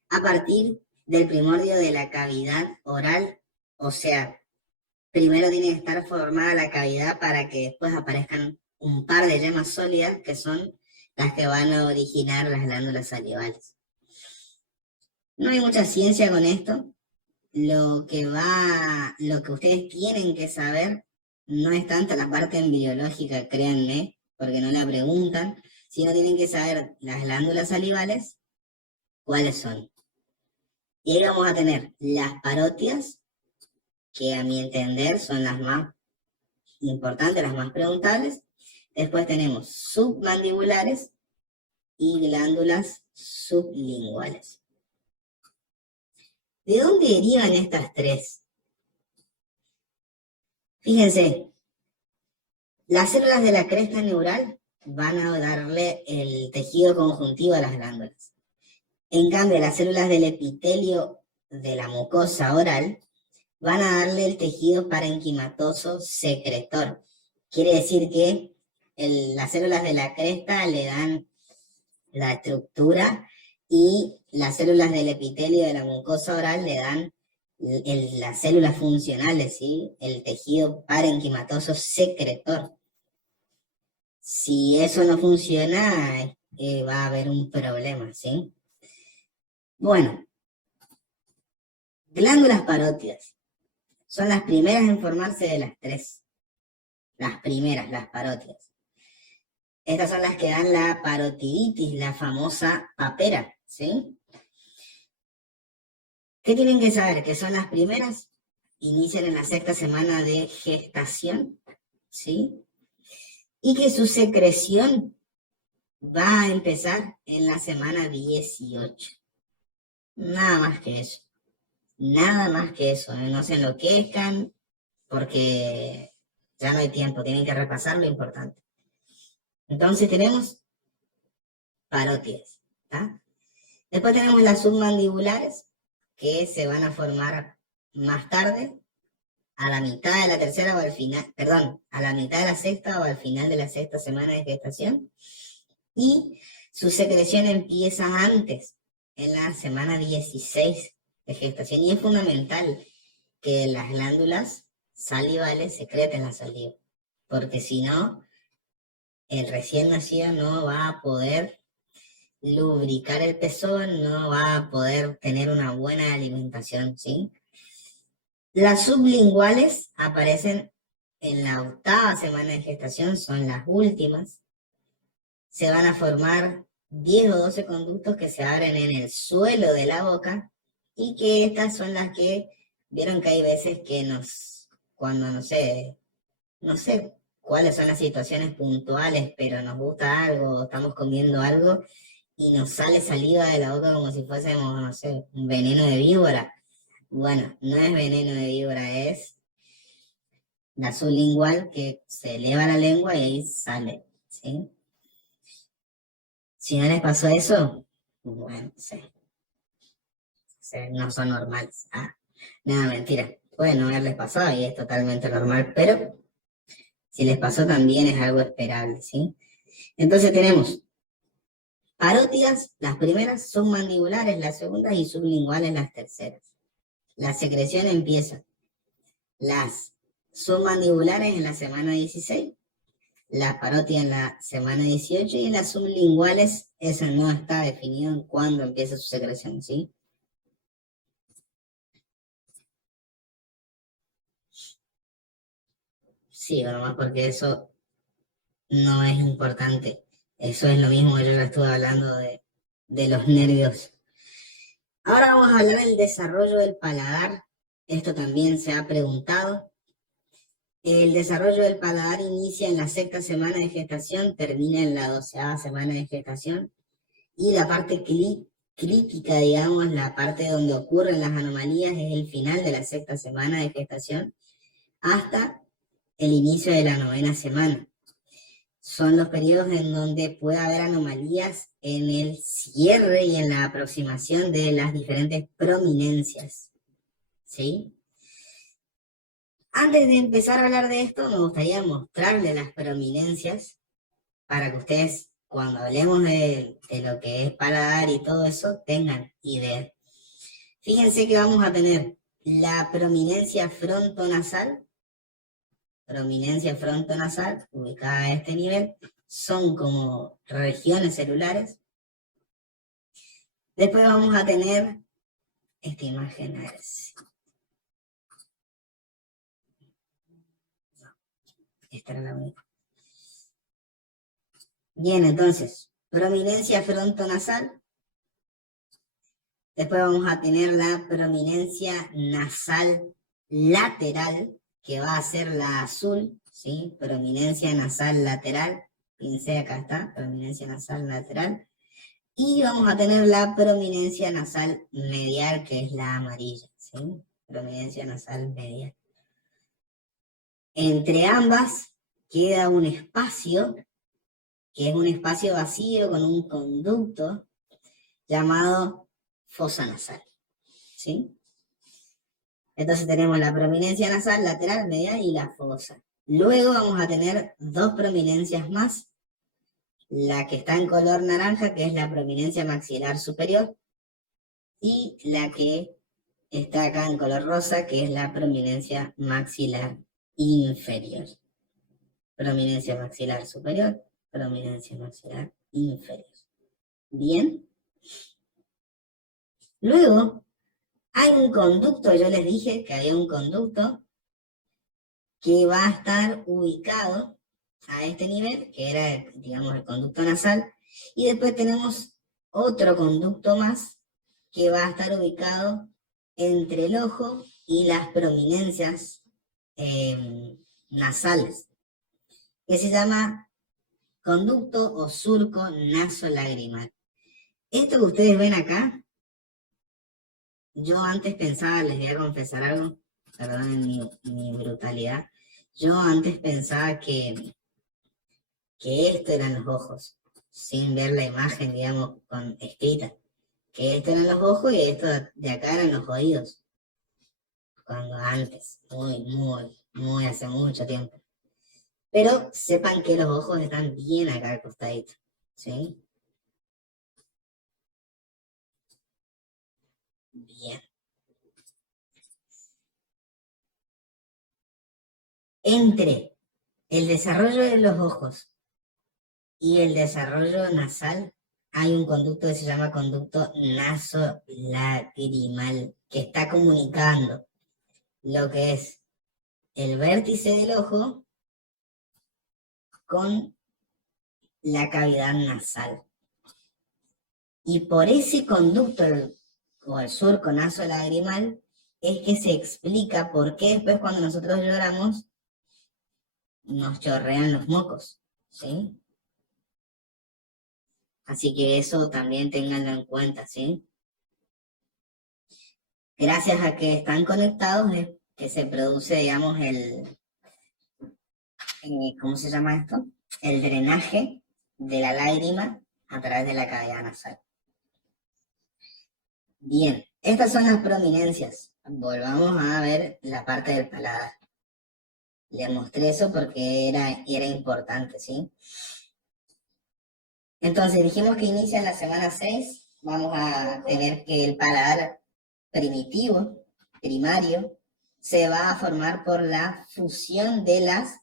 a partir del primordio de la cavidad oral. O sea, primero tiene que estar formada la cavidad para que después aparezcan un par de yemas sólidas que son las que van a originar las glándulas salivales. No hay mucha ciencia con esto. Lo que ustedes tienen que saber no es tanto la parte embriológica, créanme, porque no la preguntan, sino tienen que saber las glándulas salivales, cuáles son. Y ahí vamos a tener las parótidas, que a mi entender son las más importantes, las más preguntables. Después tenemos submandibulares y glándulas sublinguales. ¿De dónde derivan estas 3? Fíjense, las células de la cresta neural van a darle el tejido conjuntivo a las glándulas. En cambio, las células del epitelio de la mucosa oral van a darle el tejido parenquimatoso secretor. Quiere decir que las células de la cresta le dan la estructura y las células del epitelio de la mucosa oral le dan las células funcionales, ¿sí? El tejido parenquimatoso secretor. Si eso no funciona, va a haber un problema, ¿sí? Bueno, glándulas parótidas son las primeras en formarse de las 3. Las primeras, las parótidas. Estas son las que dan la parotiditis, la famosa papera, ¿sí? ¿Qué tienen que saber? Que son las primeras, inician en la 6ª semana de gestación, ¿sí? Y que su secreción va a empezar en la semana 18. Nada más que eso. Nada más que eso. No se enloquezcan, porque ya no hay tiempo, tienen que repasar lo importante. Entonces tenemos parótidas, ¿tá? Después tenemos las submandibulares, que se van a formar más tarde, a la mitad de la tercera o al final, perdón, a la mitad de la sexta o al final de la sexta semana de gestación. Y su secreción empieza antes, en la semana 16 de gestación. Y es fundamental que las glándulas salivales secreten la saliva, porque si no, el recién nacido no va a poder lubricar el pezón, no va a poder tener una buena alimentación, ¿sí? Las sublinguales aparecen en la 8ª semana de gestación, son las últimas. Se van a formar 10 o 12 conductos que se abren en el suelo de la boca, y que estas son las que, vieron que hay veces que cuando no sé cuáles son las situaciones puntuales, pero nos gusta algo, estamos comiendo algo, y nos sale saliva de la boca como si fuésemos, no sé, un veneno de víbora. Bueno, no es veneno de víbora, es la sublingual, que se eleva la lengua y ahí sale, ¿sí? Si no les pasó eso, bueno, no son normales. Nada, mentira. Puede no haberles pasado y es totalmente normal, pero si les pasó también es algo esperable, ¿sí? Entonces tenemos parótidas, las primeras, submandibulares las segundas y sublinguales las terceras. La secreción empieza las submandibulares en la semana 16, las parótidas en la semana 18 y en las sublinguales, eso no está definido en cuándo empieza su secreción, ¿sí? Sí, nomás porque eso no es importante. Eso es lo mismo que yo ya estuve hablando de los nervios. Ahora vamos a hablar del desarrollo del paladar. Esto también se ha preguntado. El desarrollo del paladar inicia en la 6ª semana de gestación, termina en la 12ª semana de gestación. Y la parte crítica, digamos, la parte donde ocurren las anomalías, es el final de la 6ª semana de gestación hasta el inicio de la 9ª semana. Son los periodos en donde puede haber anomalías en el cierre y en la aproximación de las diferentes prominencias, ¿sí? Antes de empezar a hablar de esto, me gustaría mostrarles las prominencias para que ustedes, cuando hablemos de lo que es paladar y todo eso, tengan idea. Fíjense que vamos a tener la prominencia frontonasal, ubicada a este nivel, son como regiones celulares. Después vamos a tener esta imagen, a ver si... Esta era la única. Bien, entonces, prominencia frontonasal. Después vamos a tener la prominencia nasal lateral, que va a ser la azul, ¿sí? Prominencia nasal lateral. Fíjense, acá está, prominencia nasal lateral. Y vamos a tener la prominencia nasal medial, que es la amarilla, ¿sí? Prominencia nasal medial. Entre ambas queda un espacio, que es un espacio vacío con un conducto llamado fosa nasal, ¿sí? Entonces tenemos la prominencia nasal lateral, medial y la fosa. Luego vamos a tener dos prominencias más. La que está en color naranja, que es la prominencia maxilar superior, y la que está acá en color rosa, que es la prominencia maxilar inferior. Prominencia maxilar superior, prominencia maxilar inferior. Bien. Luego, hay un conducto, yo les dije que había un conducto que va a estar ubicado a este nivel, que era, digamos, el conducto nasal, y después tenemos otro conducto más que va a estar ubicado entre el ojo y las prominencias nasales, que se llama conducto o surco nasolagrimal. Esto que ustedes ven acá, yo antes pensaba, les voy a confesar algo, perdonen mi brutalidad. Yo antes pensaba que esto eran los ojos, sin ver la imagen, digamos, con escrita. Que esto eran los ojos y esto de acá eran los oídos. Cuando antes, muy hace mucho tiempo. Pero sepan que los ojos están bien acá al costadito, ¿sí? Bien. Entre el desarrollo de los ojos y el desarrollo nasal hay un conducto que se llama conducto nasolagrimal, que está comunicando lo que es el vértice del ojo con la cavidad nasal. Y por ese conducto, o el surco nasolagrimal, es que se explica por qué después cuando nosotros lloramos nos chorrean los mocos, ¿sí? Así que eso también ténganlo en cuenta, ¿sí? Gracias a que están conectados es que se produce, digamos, ¿cómo se llama esto? El drenaje de la lágrima a través de la cavidad nasal. Bien, estas son las prominencias. Volvamos a ver la parte del paladar. Les mostré eso porque era importante, ¿sí? Entonces dijimos que inicia en la semana 6. Vamos a tener que el paladar primitivo, primario, se va a formar por la fusión de las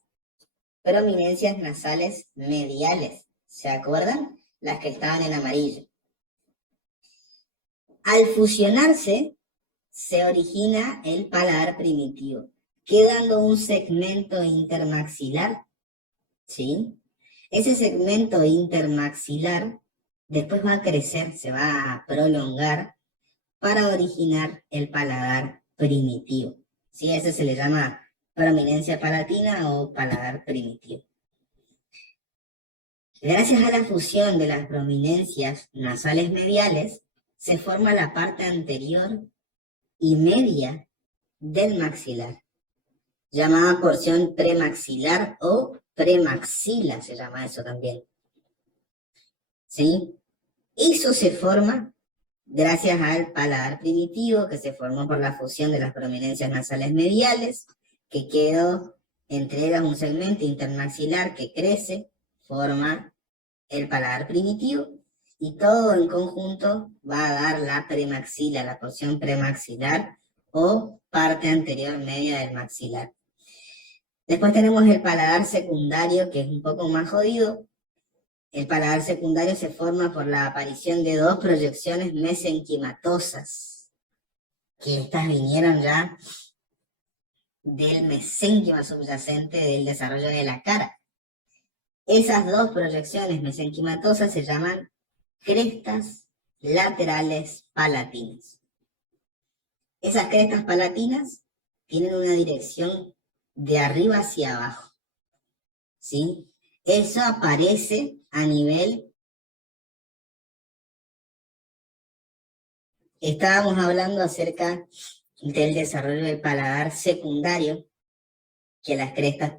prominencias nasales mediales. ¿Se acuerdan? Las que estaban en amarillo. Al fusionarse, se origina el paladar primitivo, quedando un segmento intermaxilar, ¿sí? Ese segmento intermaxilar después va a crecer, se va a prolongar para originar el paladar primitivo, ¿sí? Ese se le llama prominencia palatina o paladar primitivo. Gracias a la fusión de las prominencias nasales mediales, se forma la parte anterior y media del maxilar, llamada porción premaxilar o premaxila, se llama eso también. ¿Sí? Eso se forma gracias al paladar primitivo, que se formó por la fusión de las prominencias nasales mediales, que quedó entre ellas un segmento intermaxilar que crece, forma el paladar primitivo, y todo en conjunto va a dar la premaxila, la porción premaxilar o parte anterior media del maxilar. Después tenemos el paladar secundario, que es un poco más jodido. El paladar secundario se forma por la aparición de dos proyecciones mesenquimatosas, que estas vinieron ya del mesénquima subyacente del desarrollo de la cara. Esas dos proyecciones mesenquimatosas se llaman crestas laterales palatinas. Esas crestas palatinas tienen una dirección de arriba hacia abajo, ¿sí? Eso aparece a nivel... Estábamos hablando acerca del desarrollo del paladar secundario, que las crestas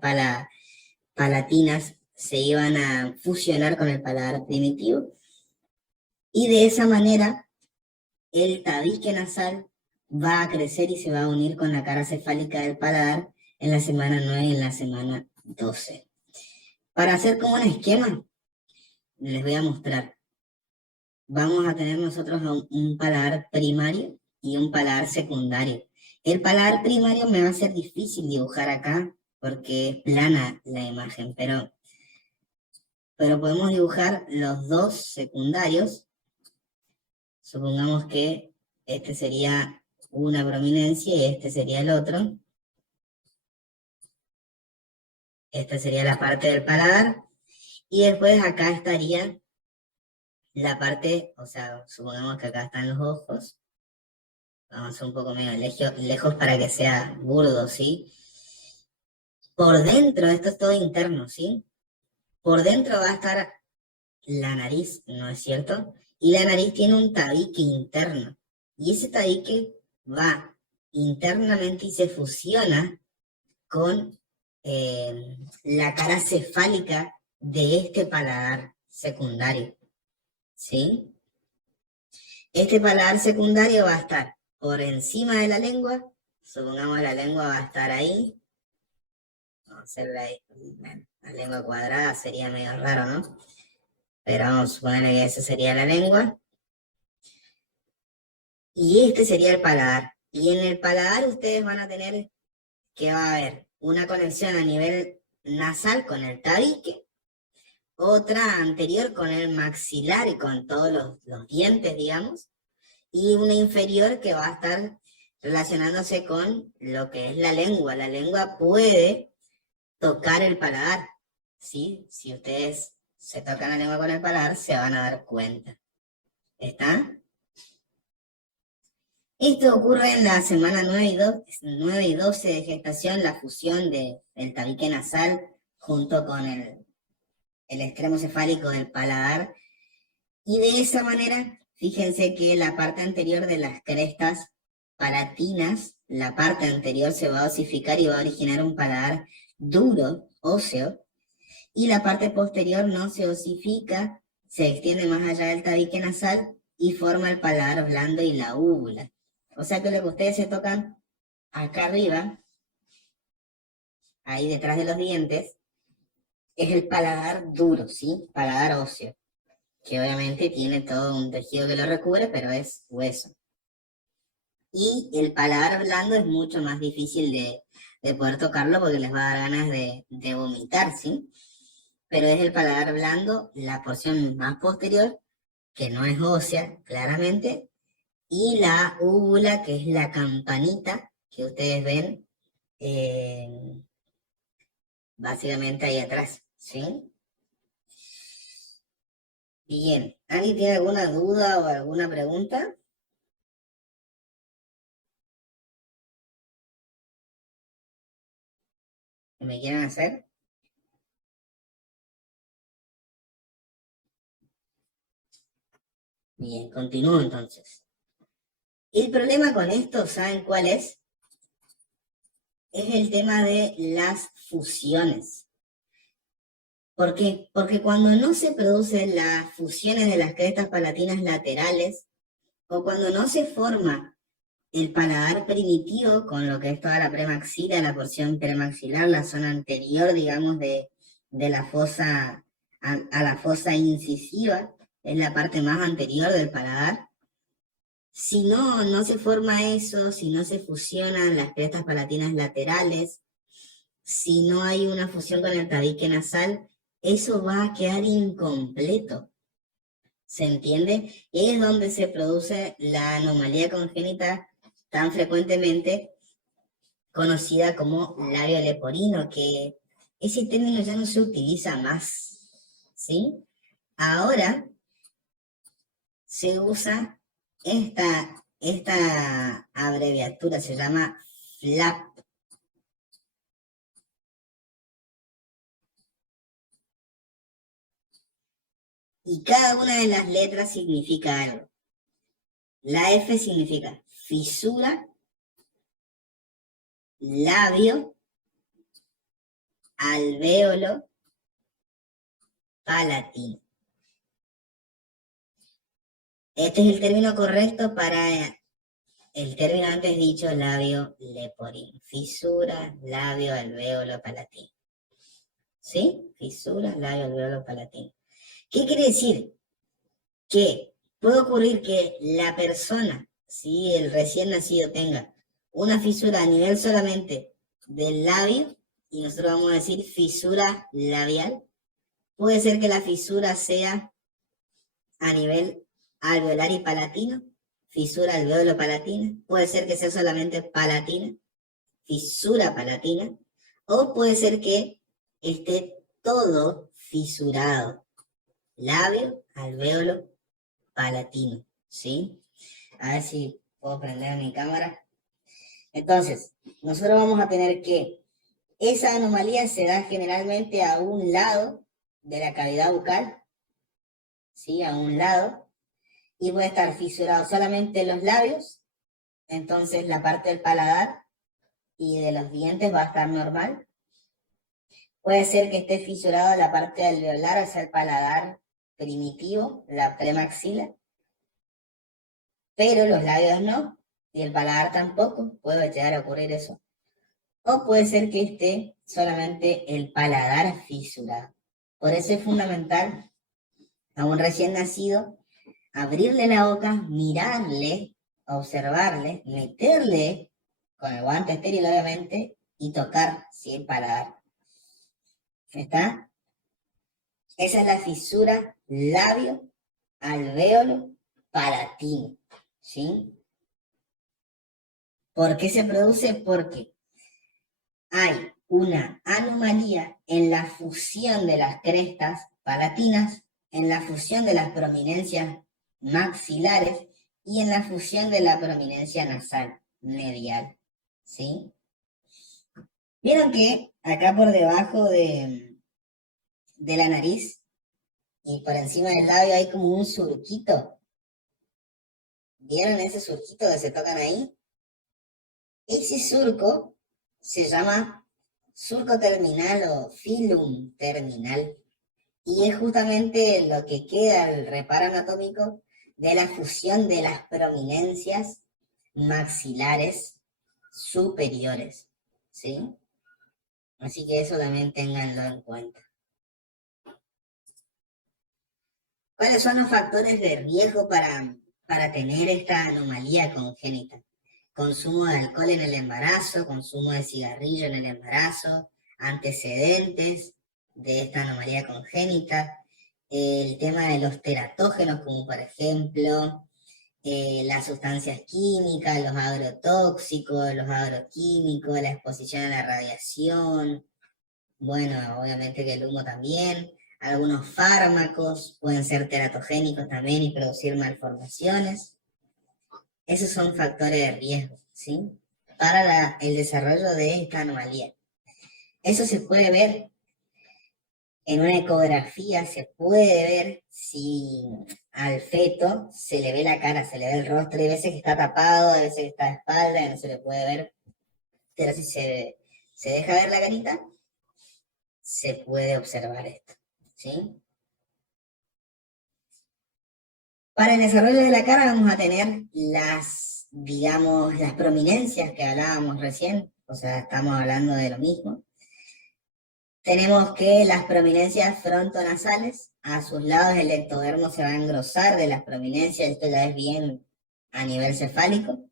palatinas se iban a fusionar con el paladar primitivo, y de esa manera el tabique nasal va a crecer y se va a unir con la cara cefálica del paladar en la semana 9 y en la semana 12. Para hacer como un esquema, les voy a mostrar. Vamos a tener nosotros un paladar primario y un paladar secundario. El paladar primario me va a ser difícil dibujar acá porque es plana la imagen, pero podemos dibujar los dos secundarios. Supongamos que este sería una prominencia y este sería el otro. Esta sería la parte del paladar. Y después acá estaría la parte, o sea, supongamos que acá están los ojos. Vamos a hacer un poco medio lejos para que sea burdo, ¿sí? Por dentro, esto es todo interno, ¿sí? Por dentro va a estar la nariz, ¿no es cierto? Y la nariz tiene un tabique interno. Y ese tabique va internamente y se fusiona con la cara cefálica de este paladar secundario, ¿sí? Este paladar secundario va a estar por encima de la lengua, supongamos la lengua va a estar ahí, vamos a hacerla ahí, bueno, la lengua cuadrada sería medio raro, ¿no? Pero vamos a suponer que esa sería la lengua, y este sería el paladar, y en el paladar ustedes van a tener que va a haber una conexión a nivel nasal con el tabique, otra anterior con el maxilar y con todos los dientes, digamos, y una inferior que va a estar relacionándose con lo que es la lengua. La lengua puede tocar el paladar, ¿sí? Si ustedes se tocan la lengua con el paladar, se van a dar cuenta. ¿Está? Esto ocurre en la semana 9 y 12 de gestación, la fusión del tabique nasal junto con el extremo cefálico del paladar. Y de esa manera, fíjense que la parte anterior de las crestas palatinas, la parte anterior se va a osificar y va a originar un paladar duro, óseo, y la parte posterior no se osifica, se extiende más allá del tabique nasal y forma el paladar blando y la úvula. O sea que lo que ustedes se tocan acá arriba, ahí detrás de los dientes, es el paladar duro, ¿sí? Paladar óseo, que obviamente tiene todo un tejido que lo recubre, pero es hueso. Y el paladar blando es mucho más difícil de poder tocarlo porque les va a dar ganas de vomitar, ¿sí? Pero es el paladar blando, la porción más posterior, que no es ósea, claramente, y la úvula, que es la campanita que ustedes ven básicamente ahí atrás, ¿sí? Bien, ¿alguien tiene alguna duda o alguna pregunta? ¿Que me quieran hacer? Bien, continúo entonces. El problema con esto, ¿saben cuál es? Es el tema de las fusiones. ¿Por qué? Porque cuando no se producen las fusiones de las crestas palatinas laterales, o cuando no se forma el paladar primitivo con lo que es toda la premaxila, la porción premaxilar, la zona anterior, digamos, de la fosa a la fosa incisiva, es la parte más anterior del paladar. Si no se forma eso, si no se fusionan las crestas palatinas laterales, si no hay una fusión con el tabique nasal, eso va a quedar incompleto. ¿Se entiende? Es donde se produce la anomalía congénita tan frecuentemente conocida como labio leporino, que ese término ya no se utiliza más, ¿sí? Ahora se usa esta abreviatura, se llama FLAP. Y cada una de las letras significa algo. La F significa fisura, labio, alvéolo, palatino. Este es el término correcto para el término antes dicho, labio leporino. Fisura, labio, alvéolo, palatino. ¿Sí? Fisura, labio, alvéolo, palatino. ¿Qué quiere decir? Que puede ocurrir que la persona, si el recién nacido tenga una fisura a nivel solamente del labio, y nosotros vamos a decir fisura labial, puede ser que la fisura sea a nivel alveolar y palatino, fisura alveolo palatina, puede ser que sea solamente palatina, fisura palatina, o puede ser que esté todo fisurado, labio, alvéolo, palatino, ¿sí? A ver si puedo prender mi cámara. Entonces, nosotros vamos a tener que esa anomalía se da generalmente a un lado de la cavidad bucal, ¿sí? A un lado, y puede estar fisurado solamente los labios, entonces la parte del paladar y de los dientes va a estar normal. Puede ser que esté fisurado la parte alveolar, o sea, el paladar primitivo, la premaxila, pero los labios no, y el paladar tampoco, puede llegar a ocurrir eso. O puede ser que esté solamente el paladar fisurado. Por eso es fundamental a un recién nacido abrirle la boca, mirarle, observarle, meterle con el guante estéril obviamente y tocar si el paladar. ¿Está? Esa es la fisura labio, alvéolo, palatino. ¿Sí? ¿Por qué se produce? Porque hay una anomalía en la fusión de las crestas palatinas, en la fusión de las prominencias maxilares y en la fusión de la prominencia nasal medial. ¿Sí? Vieron que acá por debajo de la nariz y por encima del labio hay como un surquito. ¿Vieron ese surquito que se tocan ahí? Ese surco se llama surco terminal o filum terminal y es justamente lo que queda el reparo anatómico de la fusión de las prominencias maxilares superiores, ¿sí? Así que eso también ténganlo en cuenta. ¿Cuáles son los factores de riesgo para tener esta anomalía congénita? Consumo de alcohol en el embarazo, consumo de cigarrillo en el embarazo, antecedentes de esta anomalía congénita, el tema de los teratógenos, como por ejemplo las sustancias químicas, los agrotóxicos, los agroquímicos, la exposición a la radiación, bueno, obviamente que el humo también, algunos fármacos pueden ser teratogénicos también y producir malformaciones. Esos son factores de riesgo, ¿sí? Para el desarrollo de esta anomalía. Eso se puede ver en una ecografía, se puede ver si al feto se le ve la cara, se le ve el rostro, hay veces que está tapado, hay veces que está de espalda, y no se le puede ver, pero si se deja ver la carita, se puede observar esto, ¿sí? Para el desarrollo de la cara vamos a tener las, digamos, las prominencias que hablábamos recién, o sea, estamos hablando de lo mismo. Tenemos que las prominencias frontonasales, a sus lados el ectodermo se va a engrosar de las prominencias, esto ya es bien a nivel cefálico,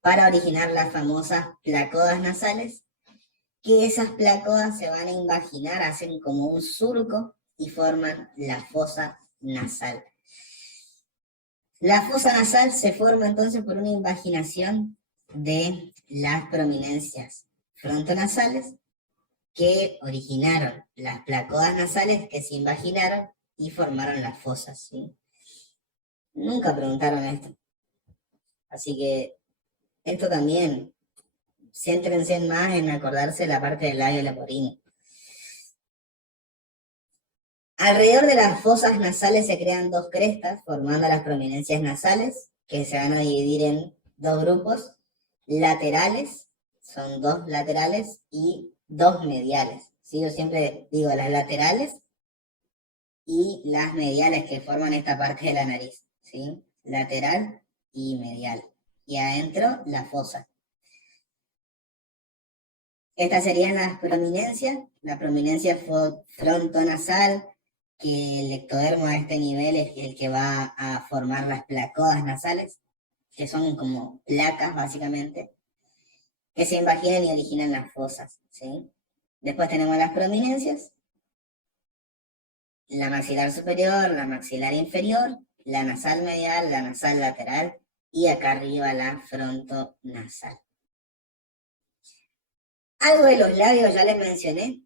para originar las famosas placodas nasales, que esas placodas se van a invaginar, hacen como un surco y forman la fosa nasal. La fosa nasal se forma entonces por una invaginación de las prominencias frontonasales que originaron las placodas nasales que se invaginaron y formaron las fosas, ¿sí? Nunca preguntaron esto. Así que esto también, céntrense más en acordarse de la parte del labio leporino. Alrededor de las fosas nasales se crean dos crestas, formando las prominencias nasales, que se van a dividir en dos grupos, laterales, son dos laterales, y dos mediales. ¿Sí? Yo siempre digo las laterales y las mediales que forman esta parte de la nariz, ¿sí? Lateral y medial. Y adentro la fosa. Estas serían las prominencias, la prominencia frontonasal, que el ectodermo a este nivel es el que va a formar las placodas nasales, que son como placas básicamente, que se invaginan y originan las fosas, ¿sí? Después tenemos las prominencias, la maxilar superior, la maxilar inferior, la nasal medial, la nasal lateral y acá arriba la frontonasal. Algo de los labios ya les mencioné.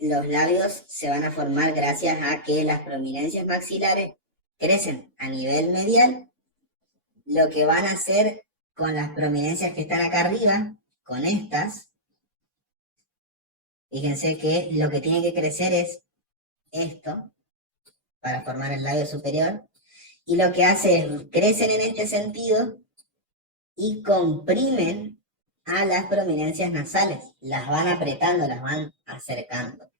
Los labios se van a formar gracias a que las prominencias maxilares crecen a nivel medial. Lo que van a hacer con las prominencias que están acá arriba, con estas, fíjense que lo que tiene que crecer es esto, para formar el labio superior, y lo que hace es, crecen en este sentido, y comprimen a las prominencias nasales, las van apretando, las van acercando.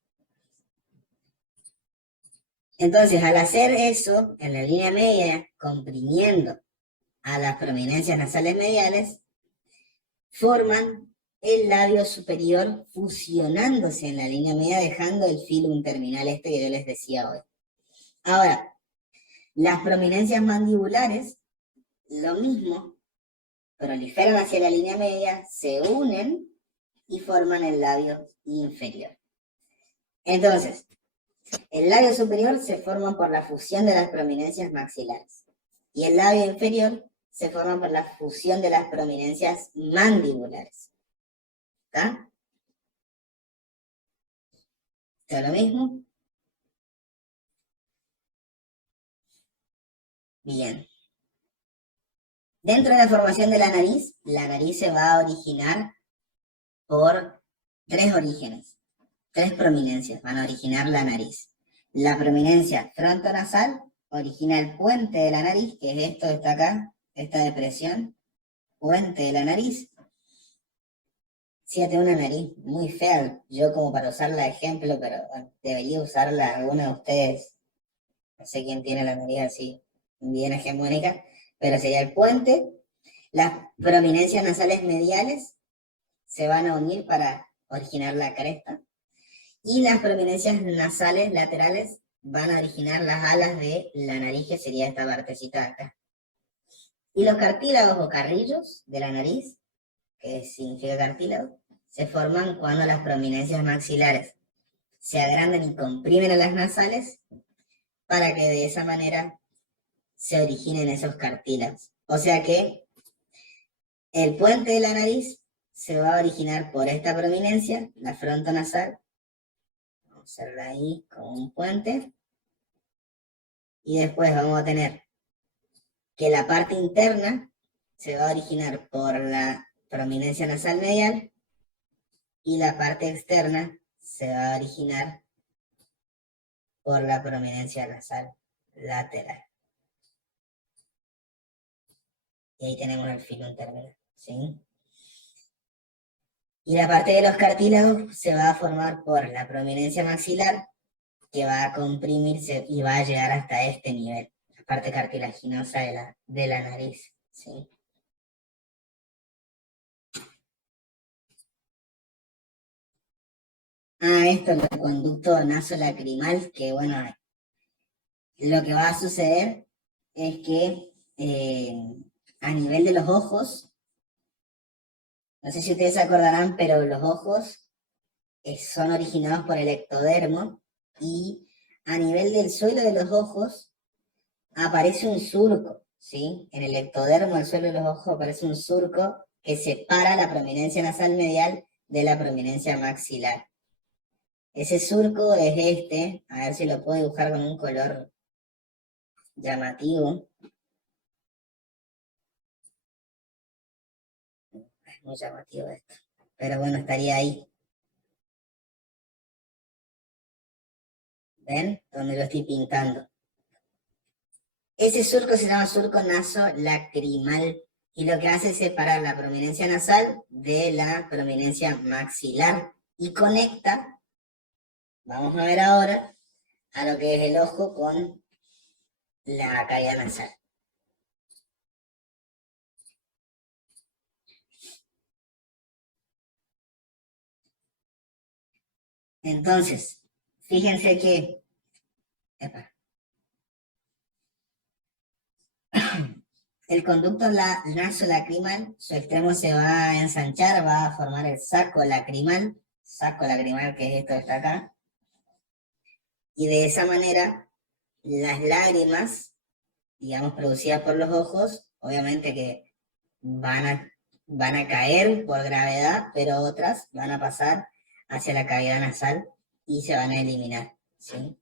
Entonces, al hacer eso, en la línea media, comprimiendo a las prominencias nasales mediales, forman el labio superior fusionándose en la línea media, dejando el filum terminal este que yo les decía hoy. Ahora, las prominencias mandibulares, lo mismo, proliferan hacia la línea media, se unen y forman el labio inferior. Entonces, el labio superior se forma por la fusión de las prominencias maxilares y el labio inferior se forma por la fusión de las prominencias mandibulares. ¿Está? ¿Está lo mismo? Bien. Dentro de la formación de la nariz se va a originar por tres orígenes. Tres prominencias van a originar la nariz. La prominencia frontonasal origina el puente de la nariz, que es esto que está acá, esta depresión, puente de la nariz. Sí, tengo una nariz muy fea, yo como para usarla de ejemplo, pero bueno, debería usarla alguna de ustedes. No sé quién tiene la nariz así, bien hegemónica, pero sería el puente. Las prominencias nasales mediales se van a unir para originar la cresta. Y las prominencias nasales laterales van a originar las alas de la nariz, que sería esta partecita de acá. Y los cartílagos o carrillos de la nariz, que significa cartílago, se forman cuando las prominencias maxilares se agrandan y comprimen a las nasales para que de esa manera se originen esos cartílagos. O sea que el puente de la nariz se va a originar por esta prominencia, la frontonasal. Vamos a hacerla ahí como un puente. Y después vamos a tener que la parte interna se va a originar por la prominencia nasal medial y la parte externa se va a originar por la prominencia nasal lateral. Y ahí tenemos el filum terminal, ¿sí? Y la parte de los cartílagos se va a formar por la prominencia maxilar, que va a comprimirse y va a llegar hasta este nivel, la parte cartilaginosa de la nariz, ¿sí? Esto es el conducto nasolacrimal, que bueno, lo que va a suceder es que a nivel de los ojos, no sé si ustedes se acordarán, pero los ojos son originados por el ectodermo y a nivel del suelo de los ojos aparece un surco, ¿sí? En el ectodermo del suelo de los ojos aparece un surco que separa la prominencia nasal medial de la prominencia maxilar. Ese surco es este, a ver si lo puedo dibujar con un color llamativo. Es muy llamativo esto, pero bueno, estaría ahí. ¿Ven? Donde lo estoy pintando. Ese surco se llama surco nasolacrimal y lo que hace es separar la prominencia nasal de la prominencia maxilar y conecta, vamos a ver ahora, a lo que es el ojo con la cavidad nasal. Entonces, fíjense que el conducto nasolacrimal, su extremo se va a ensanchar, va a formar el saco lacrimal que es esto que está acá, y de esa manera las lágrimas, digamos, producidas por los ojos, obviamente que van a caer por gravedad, pero otras van a pasar hacia la cavidad nasal y se van a eliminar, ¿sí?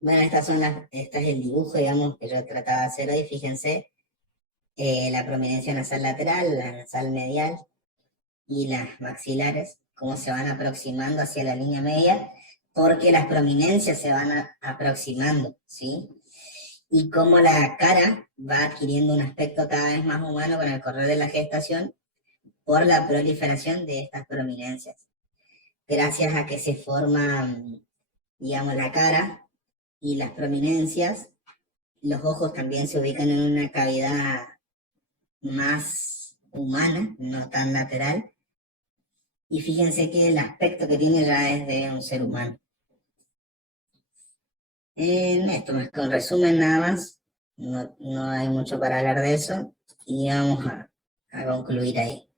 Bueno, este es el dibujo, digamos, que yo trataba de hacer hoy. Fíjense, la prominencia nasal lateral, la nasal medial y las maxilares, cómo se van aproximando hacia la línea media, porque las prominencias se van aproximando, ¿sí? y cómo la cara va adquiriendo un aspecto cada vez más humano con el correr de la gestación por la proliferación de estas prominencias. Gracias a que se forma, digamos, la cara y las prominencias, los ojos también se ubican en una cavidad más humana, no tan lateral, y fíjense que el aspecto que tiene ya es de un ser humano. En esto, más con resumen nada más, no hay mucho para hablar de eso, y vamos a concluir ahí.